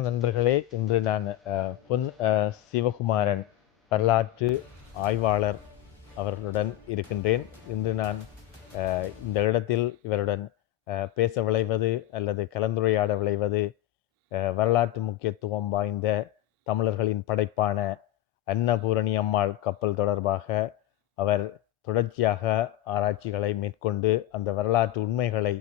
வணக்கம் நண்பர்களே. இன்று நான் பொன் சிவகுமாரன் வரலாற்று ஆய்வாளர் அவர்களுடன் இருக்கின்றேன். இன்று நான் இந்த இடத்தில் இவருடன் பேச விளைவது அல்லது கலந்துரையாட விளைவது வரலாற்று முக்கியத்துவம் வாய்ந்த தமிழர்களின் படைப்பான அன்னபூரணி அம்மாள் கப்பல் தொடர்பாக அவர் தொடர்ச்சியாக ஆராய்ச்சிகளை மேற்கொண்டு அந்த வரலாற்று உண்மைகளை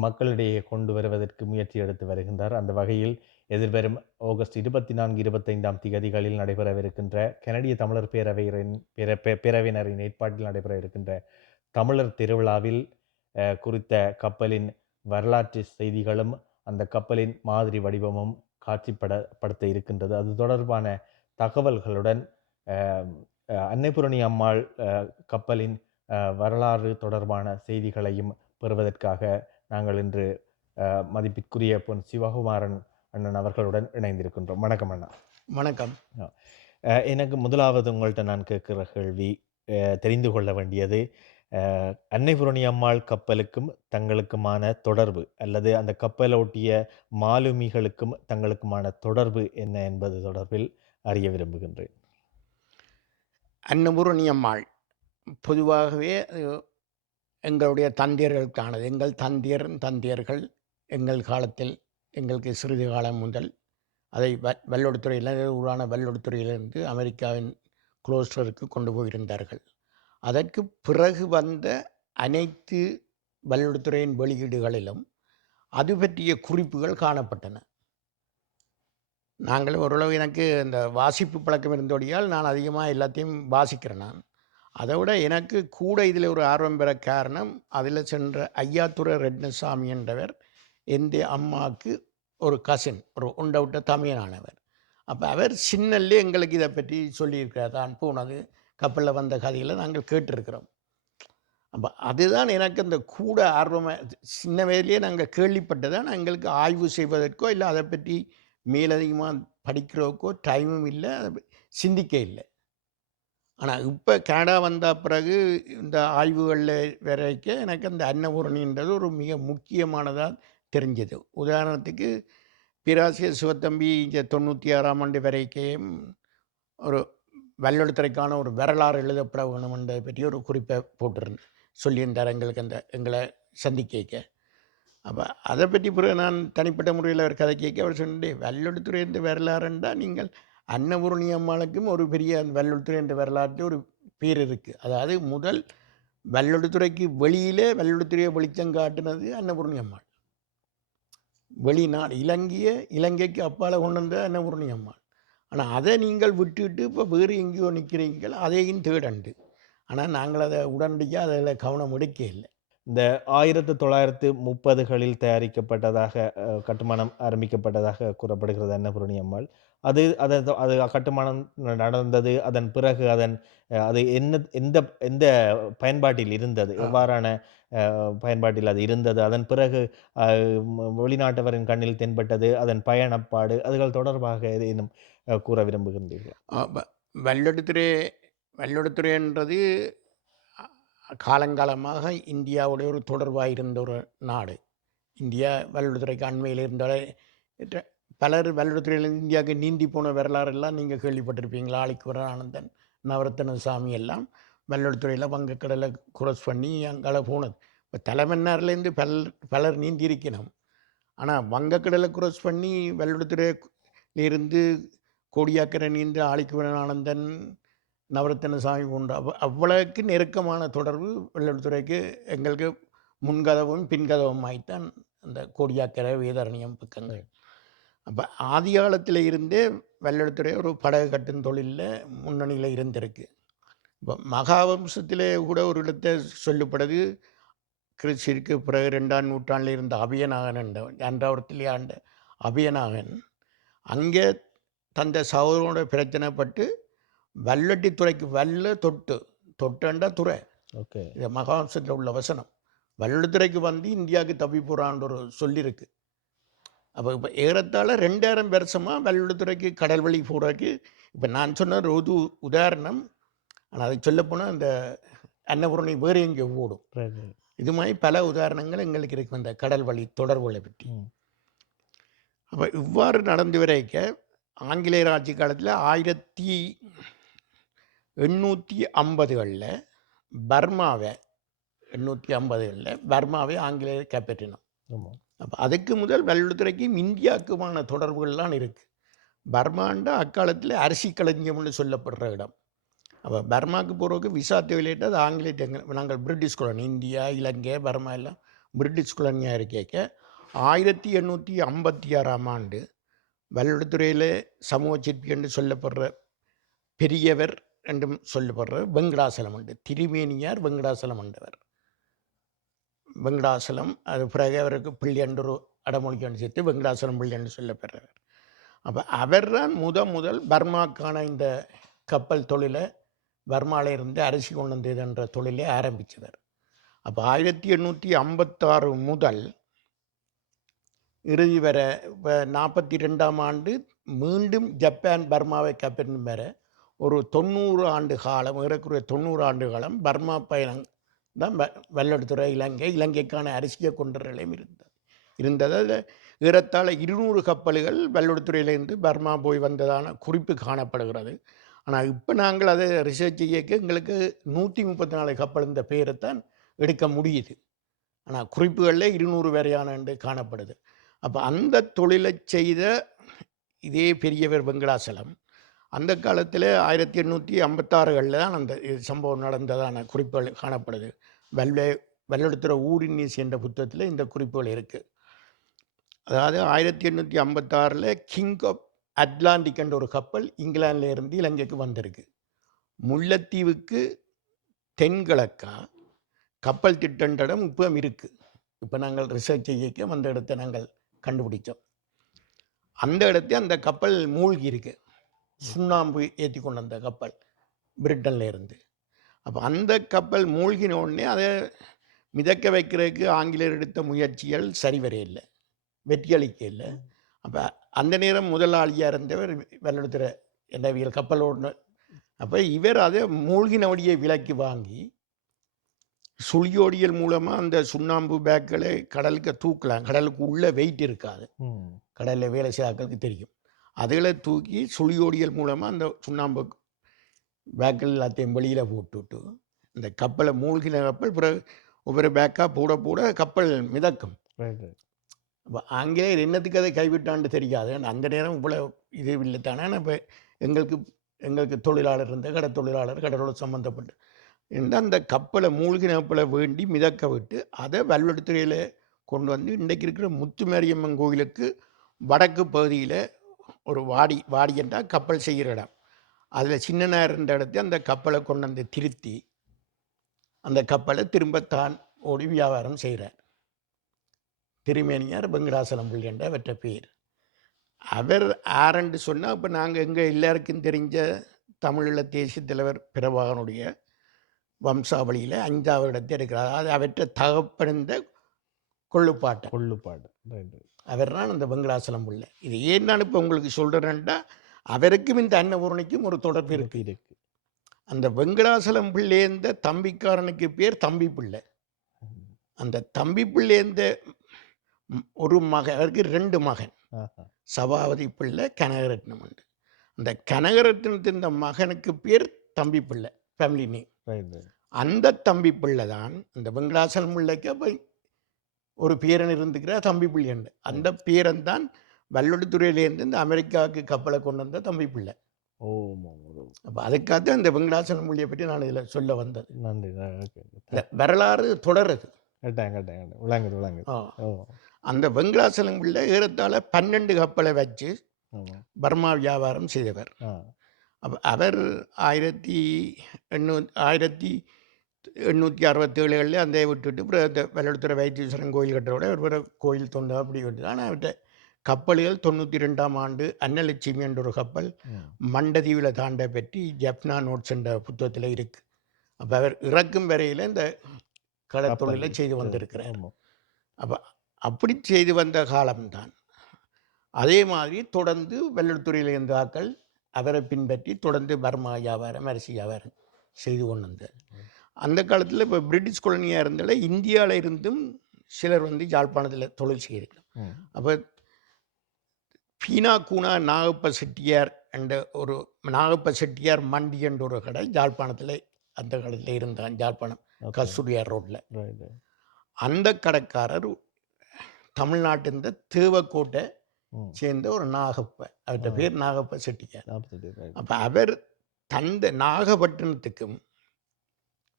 மக்களிடையே கொண்டு வருவதற்கு முயற்சி எடுத்து வருகின்றார். அந்த வகையில் எதிர்வரும் ஆகஸ்ட் 24-25 திகதிகளில் நடைபெறவிருக்கின்ற கனடிய தமிழர் பேரவையினரின் ஏற்பாட்டில் நடைபெற இருக்கின்ற தமிழர் திருவிழாவில் குறித்த கப்பலின் வரலாற்று செய்திகளும் அந்த கப்பலின் மாதிரி வடிவமும் காட்சிப்படுத்த இருக்கின்றது. அது தொடர்பான தகவல்களுடன் அன்னைபூரணி அம்மாள் கப்பலின் வரலாறு தொடர்பான செய்திகளையும் பெறுவதற்காக நாங்கள் இன்று மதிப்பிற்குரிய பொன் சிவகுமாரன் அண்ணன் அவர்களுடன் இணைந்திருக்கின்றோம். வணக்கம் அண்ணா. வணக்கம். எனக்கு முதலாவது உங்கள்கிட்ட நான் கேட்கிற கேள்வி, தெரிந்து கொள்ள வேண்டியது, அன்னைபூரணி அம்மாள் கப்பலுக்கும் தங்களுக்குமான தொடர்பு அல்லது அந்த கப்பலோட்டிய மாலுமிகளுக்கும் தங்களுக்குமான தொடர்பு என்ன என்பது தொடர்பில் அறிய விரும்புகின்றேன். அன்னபூரணி அம்மாள் பொதுவாகவே எங்களுடைய தந்தையர்களுக்கானது. எங்கள் தந்தையர்கள் எங்கள் காலத்தில், எங்களுக்கு சிறிது காலம் முதல் அதை வல்லொடுத்துறையில் உருவான வல்லொடுத்துறையிலிருந்து அமெரிக்காவின் குளோஸ்டருக்கு கொண்டு போயிருந்தார்கள். அதற்கு பிறகு வந்த அனைத்து வல்லொடுத்துறையின் வெளியீடுகளிலும் அது பற்றிய குறிப்புகள் காணப்பட்டன. நாங்களும் ஓரளவு, எனக்கு இந்த வாசிப்பு பழக்கம் இருந்தோடையால் நான் அதிகமாக எல்லாத்தையும் வாசிக்கிறேன். நான் அதை விட எனக்கு கூட இதில் ஒரு ஆர்வம் பெற காரணம், அதில் சென்ற ஐயாத்துறை ரெட்னசாமி என்றவர் எந்த அம்மாவுக்கு ஒரு கசின், ஒரு உண்டவுட்ட தமிழனானவர். அப்போ அவர் சின்னல்லே எங்களுக்கு இதை பற்றி சொல்லியிருக்கிறார். தான் போனது கப்பலில் வந்த கதையில் நாங்கள் கேட்டிருக்கிறோம். அப்போ அதுதான் எனக்கு அந்த கூட ஆர்வமாக, சின்ன வயதிலே நாங்கள் கேள்விப்பட்டதான். எங்களுக்கு ஆய்வு செய்வதற்கோ இல்லை அதை பற்றி மேலதிகமாக படிக்கிறதுக்கோ டைமும் இல்லை, அதை சிந்திக்க இல்லை. ஆனால் இப்போ கனடா வந்த பிறகு இந்த ஆய்வுகளில் வரைக்க எனக்கு அந்த அன்னபூரணின்றது ஒரு மிக முக்கியமானதாக தெரிஞ்சது. உதாரணத்துக்கு பேராசிரியர் சிவத்தம்பி இங்கே 96ஆம் ஆண்டு வரைக்கும் ஒரு வல்லெழுத்துறைக்கான ஒரு வரலாறு எழுதப்பட வேணும் என்பதை பற்றி ஒரு குறிப்பை போட்டிருந்தேன், சொல்லியிருந்தார் எங்களுக்கு எங்களை சந்திக்க. அப்போ அதை பற்றி பிறகு நான் தனிப்பட்ட முறையில் அவர் கதை கேட்க அவர் சொன்னேன், வல்லெழுத்துறை என்ற வரலாறுண்டா நீங்கள் அன்னபூரணி அம்மாளுக்கும் ஒரு பெரிய வல்லெழுத்துறை என்ற வரலாற்று ஒரு பேர் இருக்குது. அதாவது முதல் வல்லெழுத்துறைக்கு வெளியிலே வல்லெழுத்துறையை வெளிச்சம் காட்டினது அன்னபூரணி அம்மாள். வெளிநாடு இலங்கைக்கு அப்பால் கொண்டு வந்த அன்னபூரணி அம்மாள். ஆனால் அதை நீங்கள் விட்டுவிட்டு இப்போ வேறு எங்கேயோ நிற்கிறீங்கள், அதையும் தேடண்டு. ஆனால் நாங்கள் அதை உடனடியாக அதில் கவனம் எடுக்க இல்லை. இந்த 1930களில் தயாரிக்கப்பட்டதாக கட்டுமானம் ஆரம்பிக்கப்பட்டதாக கூறப்படுகிறது அன்னபூரணி அம்மாள். அது கட்டுமானம் நடந்தது. அதன் பிறகு அது எந்த எந்த பயன்பாட்டில் இருந்தது, எவ்வாறான பயன்பாட்டில் அது இருந்தது, அதன் பிறகு வெளிநாட்டவரின் கண்ணில் தென்பட்டது, அதன் பயணப்பாடு, அதுகள் தொடர்பாக ஏதேனும் கூற விரும்புகின்றீர்கள்? வல்லெழுத்துறைன்றது காலங்காலமாக இந்தியாவுடைய ஒரு தொடர்பாக இருந்த ஒரு நாடு. இந்தியா வல்லெழுத்துறைக்கு அண்மையில் இருந்தாலே பலர் வல்லெழுத்துறையிலிருந்து இந்தியாவுக்கு நீந்தி போன வரலாறெல்லாம் நீங்கள் கேள்விப்பட்டிருப்பீங்களா? ஆழிக்குவரன் ஆனந்தன், நவரத்தன சாமி எல்லாம் வல்லெழுத்துறையில் வங்கக்கடலை குரோஸ் பண்ணி அங்கால போனது. இப்போ தலைமன்னார்லேருந்து பலர் நீந்தி இருக்கணும். ஆனால் வங்கக்கடலை குரோஸ் பண்ணி வல்லெழுத்துறையிலிருந்து கோடியாக்கரை நீந்து ஆழிக்குவரன் ஆனந்தன், நவரத்தன சாமி போன்ற அவ்வளவுக்கு நெருக்கமான தொடர்பு வல்லெழுத்துறைக்கு எங்களுக்கு முன்கதவும் பின்கதவுமாய்த்தான் அந்த கோடியாக்கரை வேதாரண்யம் பக்கங்கள். அப்போ ஆதி காலத்தில் இருந்தே வல்லெழுத்துறை ஒரு படகு கட்டும் தொழிலில் முன்னணியில் இருந்திருக்கு. இப்போ மகாவம்சத்திலே கூட ஒரு இடத்தை சொல்லப்படுது, கிறிஸ்திற்கு பிறகு 2ஆம் நூற்றாண்டில் இருந்த அபியநாகன் என்ற 2ஆயிரத்திலே ஆண்ட அபியநாகன் அங்கே தந்த சகோதரனோட பிரச்சனைப்பட்டு வல்லட்டித்துறைக்கு தொட்டண்டா துறை. ஓகே, இது மகாவம்சத்தில் உள்ள வசனம். வல்லத்துறைக்கு வந்து இந்தியாவுக்கு தப்பி போகிறான்னு ஒரு சொல்லியிருக்கு. அப்போ இப்போ ஏறத்தாழ 2000 வருஷமாக வல்லத்துறைக்கு கடல் வழி போகிறதுக்கு, இப்போ நான் சொன்ன ஒரு உதாரணம். ஆனால் அதை சொல்லப்போனால் இந்த அன்னபூரணி வேறு எங்கே ஓடும். இது மாதிரி பல உதாரணங்கள் எங்களுக்கு இருக்கு இந்த கடல் வழி தொடர்புகளை பற்றி. அப்போ இவ்வாறு நடந்து வரைக்க ஆங்கிலேயர் ஆட்சி காலத்தில் 1850களில் பர்மாவை 850களில் பர்மாவை ஆங்கிலேயர் கைப்பற்றினோம். ஆமாம். அப்போ அதுக்கு முதல் வெள்ளுத்துறைக்கும் இந்தியாவுக்குமான தொடர்புகள்லாம் இருக்குது. பர்மாண்டா அக்காலத்தில் அரிசி களஞ்சியம்னு சொல்லப்படுற இடம். அப்போ பர்மாவுக்கு போகிறதுக்கு விசா தேவையில்லைட்டு அது ஆங்கிலேயர் நாங்கள் பிரிட்டிஷ் காலனி இந்தியா இலங்கை பர்மா எல்லாம் பிரிட்டிஷ் காலனியாக இருக்கேக்க 1856ஆம் ஆண்டு வெள்ளுத்துறையில் சமூக சிற்பி என்று சொல்லப்படுற பெரியவர் என்றும் சொல்லப்படுற வெங்கடாசலம் உண்டு. திருமேனியார் வெங்கடாசலம் என்றவர். வெங்கடாசலம் அது பிறகு அவருக்கு பிள்ளை என்று ஒரு அடமொழிக்கு சேர்த்து வெங்கடாசலம் பிள்ளை என்று சொல்லப்படுறவர். அப்போ அவர் தான் முதல் பர்மாக்கான இந்த கப்பல் தொழிலை பர்மாவில் இருந்து அரிசி கொண்டு வந்தது என்ற தொழிலை ஆரம்பித்தவர். அப்போ 1856 முதல் இறுதி வர இப்போ 42ஆம் ஆண்டு மீண்டும் ஜப்பான் பர்மாவை கைப்பற்றும் வர ஒரு 90 ஆண்டு காலம், ஏறக்குறைய 90 ஆண்டு காலம் பர்மா பயணம் தான் வெள்ளத்துறை இலங்கைக்கான அரிசியை கொண்டறையிலும் இருந்தது. அதில் ஏறத்தாழ 200 கப்பல்கள் வெள்ளத்துறையிலேருந்து பர்மா போய் வந்ததான குறிப்பு காணப்படுகிறது. ஆனால் இப்போ நாங்கள் அதை ரிசர்ச் செய்ய எங்களுக்கு 134 கப்பல் இந்த பேரைத்தான் எடுக்க முடியுது. ஆனால் குறிப்புகளில் 200 வரையான காணப்படுது. அப்போ அந்த தொழிலை செய்த இதே பெரியவர் வெங்கடாசலம் அந்த காலத்தில் 1856களில் தான் அந்த சம்பவம் நடந்ததான குறிப்புகள் காணப்படுது. வெள்ளத்துறை ஊரின் நீசி என்ற புத்தகத்தில் இந்த குறிப்புகள் இருக்குது. அதாவது 1856 கிங் ஆஃப் அட்லாண்டிக் என்ற ஒரு கப்பல் இங்கிலாந்தில் இருந்து இலங்கைக்கு வந்திருக்கு. முல்லைத்தீவுக்கு தென்கிழக்கா கப்பல் திட்டன்ற இடம் இப்போ இருக்குது. இப்போ நாங்கள் ரிசர்ச் செய்ய அந்த இடத்தை நாங்கள் கண்டுபிடிச்சோம். அந்த இடத்தை அந்த கப்பல் மூழ்கி இருக்கு. சுண்ணாம்பு ஏற்றி கொண்டு வந்த கப்பல் பிரிட்டனில் இருந்து. அப்போ அந்த கப்பல் மூழ்கின உடனே அதை மிதக்க வைக்கிறதுக்கு ஆங்கிலேயர் எடுத்த முயற்சிகள் சரிவரே இல்லை, வெற்றியளிக்க இல்லை. அப்போ அந்த நேரம் முதலாளியாக இருந்தவர் வெள்ளத்துறை என்னவியல் கப்பல் ஓடின. அப்போ இவர் அதை மூழ்கினபடியை விலைக்கு வாங்கி சுழியோடியல் மூலமாக அந்த சுண்ணாம்பு பேக்களை கடலுக்கு தூக்கலாம். கடலுக்கு உள்ள வெயிட் இருக்காது, கடலில் வேலை செய்யாக்களுக்கு தெரியும். அதில் தூக்கி சுழியோடியல் மூலமாக அந்த சுண்ணாம்பு பேக்கள் எல்லாத்தையும் வெளியில் போட்டுவிட்டு இந்த கப்பலை மூழ்கின கப்பல் பிறகு ஒவ்வொரு பேக்காக போட கப்பல் மிதக்கும். அப்போ ஆங்கிலேயர் என்னத்துக்கு அதை கைவிட்டான்னு தெரியாது. அந்த நேரம் இவ்வளோ இது இல்லை தானே. இப்போ எங்களுக்கு தொழிலாளர் இருந்த கடலோடு சம்மந்தப்பட்டு அந்த கப்பலை மூழ்கின கப்பலை வேண்டி மிதக்க விட்டு அதை வெள்ளத்துறையில் கொண்டு வந்து இன்றைக்கு இருக்கிற முத்துமாரியம்மன் கோயிலுக்கு வடக்கு பகுதியில் ஒரு வாடி என்றால் கப்பல் செய்கிற இடம். அதில் சின்ன நேரம் இடத்தை அந்த கப்பலை கொண்டு வந்து திருத்தி அந்த கப்பலை திரும்பத்தான் ஓடி வியாபாரம் செய்கிறார். திருமேனியார் வெங்கடாசலம் பிள்ளை என்ற அவற்ற பேர். அவர் ஆரண்டு சொன்னால் இப்போ நாங்கள் எங்கள் எல்லாருக்கும் தெரிஞ்ச தமிழீழ தேசிய தலைவர் பிரபாகரனுடைய வம்சாவளியில் 5வது இடத்தை இருக்கிறார். அதாவது அவற்றை தகப்பணிந்த கொள்ளுப்பாட்டு அவர் தான் அந்த வெங்கடாசலம் பிள்ளை. இது ஏன் நான் இப்போ உங்களுக்கு சொல்கிறேன்டா, அவருக்கும் இந்த அன்னபூரணிக்கும் ஒரு தொடர்பு இருக்கு. அந்த வெங்கடாசலம் பிள்ளைந்த தம்பிக்காரனுக்கு பேர் தம்பி பிள்ளை. அந்த தம்பி பிள்ளைந்த ஒரு மகன், அவருக்கு 2 மகன், சபாபதி பிள்ளை, கனகரத்னம் உண்டு. அந்த கனகரத்னத்தின் இந்த மகனுக்கு பேர் தம்பி பிள்ளை, ஃபேமிலி நேம். அந்த தம்பி பிள்ளை தான் இந்த வெங்கடாசலம் பிள்ளைக்கு அப்போ ஒரு பேரன் இருந்துக்கிற தம்பி பிள்ளைண்டு. அந்த பேரன் தான் வெள்ளத்துறையிலேருந்து இந்த அமெரிக்காவுக்கு கப்பலை கொண்டு வந்த தம்பி பிள்ளை. அப்போ அதுக்காக அந்த வெங்கடாசலம் பிள்ளையை பற்றி நான் இதில் சொல்ல வந்தது. நன்றி. வரலாறு தொடருது. அந்த வெங்கடாசலம் பிள்ளை ஏறத்தாழ 12 கப்பலை வச்சு பர்மா வியாபாரம் செய்தவர். அவர் 1867 அந்த விட்டுட்டு அந்த வெள்ளத்துறை வைத்தீஸ்வரன் கோயில் கட்டுறோட ஒரு கோயில் தொண்டு அப்படி விட்டு. ஆனால் அவர்கிட்ட கப்பல்கள் 92ஆம் ஆண்டு அன்னலட்சுமி என்ற ஒரு கப்பல் மண்டதீவில் தாண்ட பற்றி ஜப்னா நோட்ஸ் என்ற புத்தகத்தில் இருக்குது. அப்போ அவர் இறக்கும் வரையில் இந்த கடற்தொழிலை செய்து வந்திருக்கிறார். அப்போ அப்படி செய்து வந்த காலம்தான். அதே மாதிரி தொடர்ந்து வெள்ளத்துறையில் இருந்த ஆக்கள் அவரை பின்பற்றி தொடர்ந்து பர்மா வியாபாரம் அரிசி வியாபாரம் செய்து கொண்டு வந்தார். அந்த காலத்தில் இப்போ பிரிட்டிஷ் கொலனியாக இருந்தால இந்தியாவில் இருந்தும் சிலர் வந்து யாழ்ப்பாணத்தில் தொழில் செய்திருக்கலாம். அப்போ பீனா கூனா நாகப்ப செட்டியார் என்ற ஒரு நாகப்ப செட்டியார் மண்டி என்ற ஒரு கடை யாழ்ப்பாணத்தில் அந்த கடையில் இருந்தான், யாழ்ப்பாணம் ஓகே. கஸ்தூரியார் ரோட்டில். Right, right. அந்த கடைக்காரர் தமிழ்நாட்டின் தேவக்கோட்டை ம். சேர்ந்த ஒரு நாகப்ப, அவர்கிட்ட பேர் நாகப்ப செட்டியார். 40 ரைட். அப்போ அவர் தந்த நாகப்பட்டினத்துக்கும்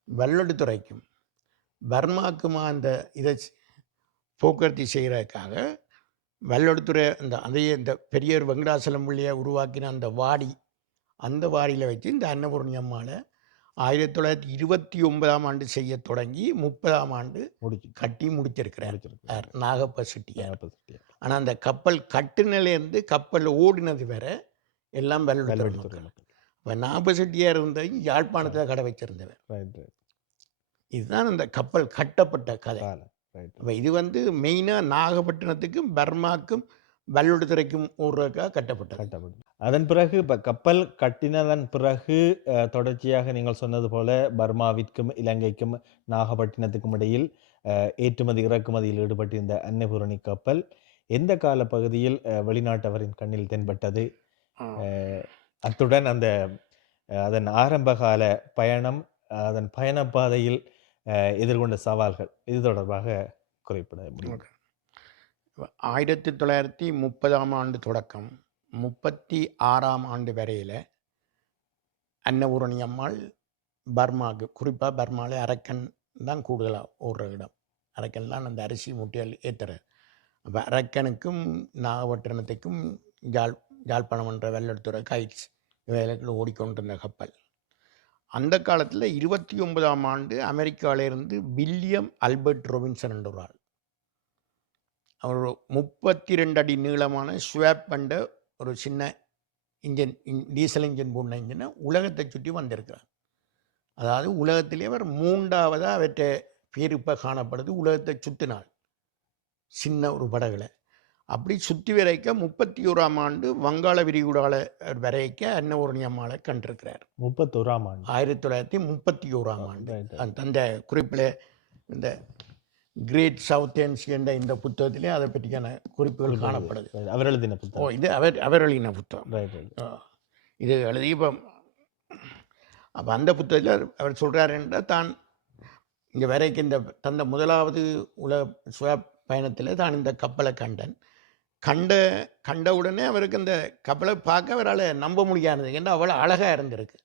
வல்லடுத்துறைக்கும் பர்மாக்குமா அந்த இதை போக்குவரத்து செய்கிறதுக்காக வல்லடுத்துறை அதையே இந்த பெரியவர் வெங்கடாசலம் பிள்ளையை உருவாக்கின அந்த வாடி, அந்த வாடியில் வச்சு இந்த அன்னபூரணி அம்மாவை 1929ஆம் ஆண்டு செய்ய தொடங்கி 30ஆம் ஆண்டு கட்டி முடிச்சிருக்கிறார் நாகப்ப செட்டியார். ஆனால் அந்த கப்பல் கட்டுனிலேருந்து கப்பல் ஓடினது வேற எல்லாம் வல்லடுத்துறை. இப்போ நாகப்ப செட்டியார் இருந்தது யாழ்ப்பாணத்தில் கடை வச்சிருந்தவர். இதுதான் அந்த கப்பல் கட்டப்பட்ட கதை. அப்போ இது மெயினாக நாகப்பட்டினத்துக்கும் பர்மாக்கும் வல்லடுத்துறைக்கும் ஓடுறதுக்காக கட்டப்பட்டது. அதன் பிறகு இப்போ கப்பல் கட்டினதன் பிறகு தொடர்ச்சியாக நீங்கள் சொன்னது போல பர்மாவிற்கும் இலங்கைக்கும் நாகப்பட்டினத்துக்கும் இடையில் ஏற்றுமதி இறக்குமதியில் ஈடுபட்டிருந்த அன்னபூரணி கப்பல் எந்த கால பகுதியில் வெளிநாட்டவரின் கண்ணில் தென்பட்டது? அத்துடன் அதன் ஆரம்பகால பயணம், அதன் பயண பாதையில் எதிர்கொண்ட சவால்கள், இது தொடர்பாக குறிப்பிட முடியும். 1930ஆம் ஆண்டு தொடக்கம் 36ஆம் ஆண்டு வரையில் அன்னபூரணி அம்மாள் பர்மாவுக்கு, குறிப்பாக பர்மாவில் அரக்கன் தான் கூடுதலாக ஓடுற இடம். அரக்கன் தான் அந்த அரிசி மூட்டைகள் ஏற்றுறது. அப்போ அரக்கனுக்கும் நாகப்பட்டினத்துக்கும் யாழ்ப்பாணம் என்ற வெள்ளத்துறை கைட்ஸ் இவைகளுக்கு ஓடிக்கொண்டிருந்த கப்பல். அந்த காலத்தில் 29ஆம் ஆண்டு அமெரிக்காவிலிருந்து வில்லியம் அல்பர்ட் ரொபின்சன் என்ற ஒரு ஆள், அவர் 32 அடி நீளமான ஸ்வாப் என்ற ஒரு சின்ன இன்ஜின், டீசல் இன்ஜின் போன இன்ஜினை உலகத்தை சுற்றி வந்திருக்கிறார். அதாவது உலகத்திலே அவர் 3ஆவதாக அவற்றை பேர் இப்போ காணப்படுது. உலகத்தை சுற்றினாள் சின்ன ஒரு படகுல. அப்படி சுற்றி வரைக்க 31ஆம் ஆண்டு வங்காள விரிகுடாவில் வரைக்க அன்னபூரணி அம்மாவை கண்டிருக்கிறார். 31ஆம் ஆண்டு 1931ஆம் ஆண்டு. அந்த குறிப்பில் இந்த கிரேட் சவுத் ஏன்ஸ் என்ற இந்த புத்தகத்திலே அதை பற்றியான குறிப்புகள் காணப்படுது. அவர் எழுதின புத்தகம். இது அவர் எழுதின புத்தகம். இது எழுதி இப்போ அப்போ அந்த புத்தகத்தில் அவர் சொல்கிறார் என்றால், தான் இங்கே வரைக்கும் இந்த தந்த முதலாவது உலக பயணத்தில் தான் இந்த கப்பலை கண்ட உடனே அவருக்கு அந்த கப்பலை பார்க்க அவரால் நம்ப முடியாதது, ஏன்னா அவ்வளோ அழகாக இருந்திருக்கு.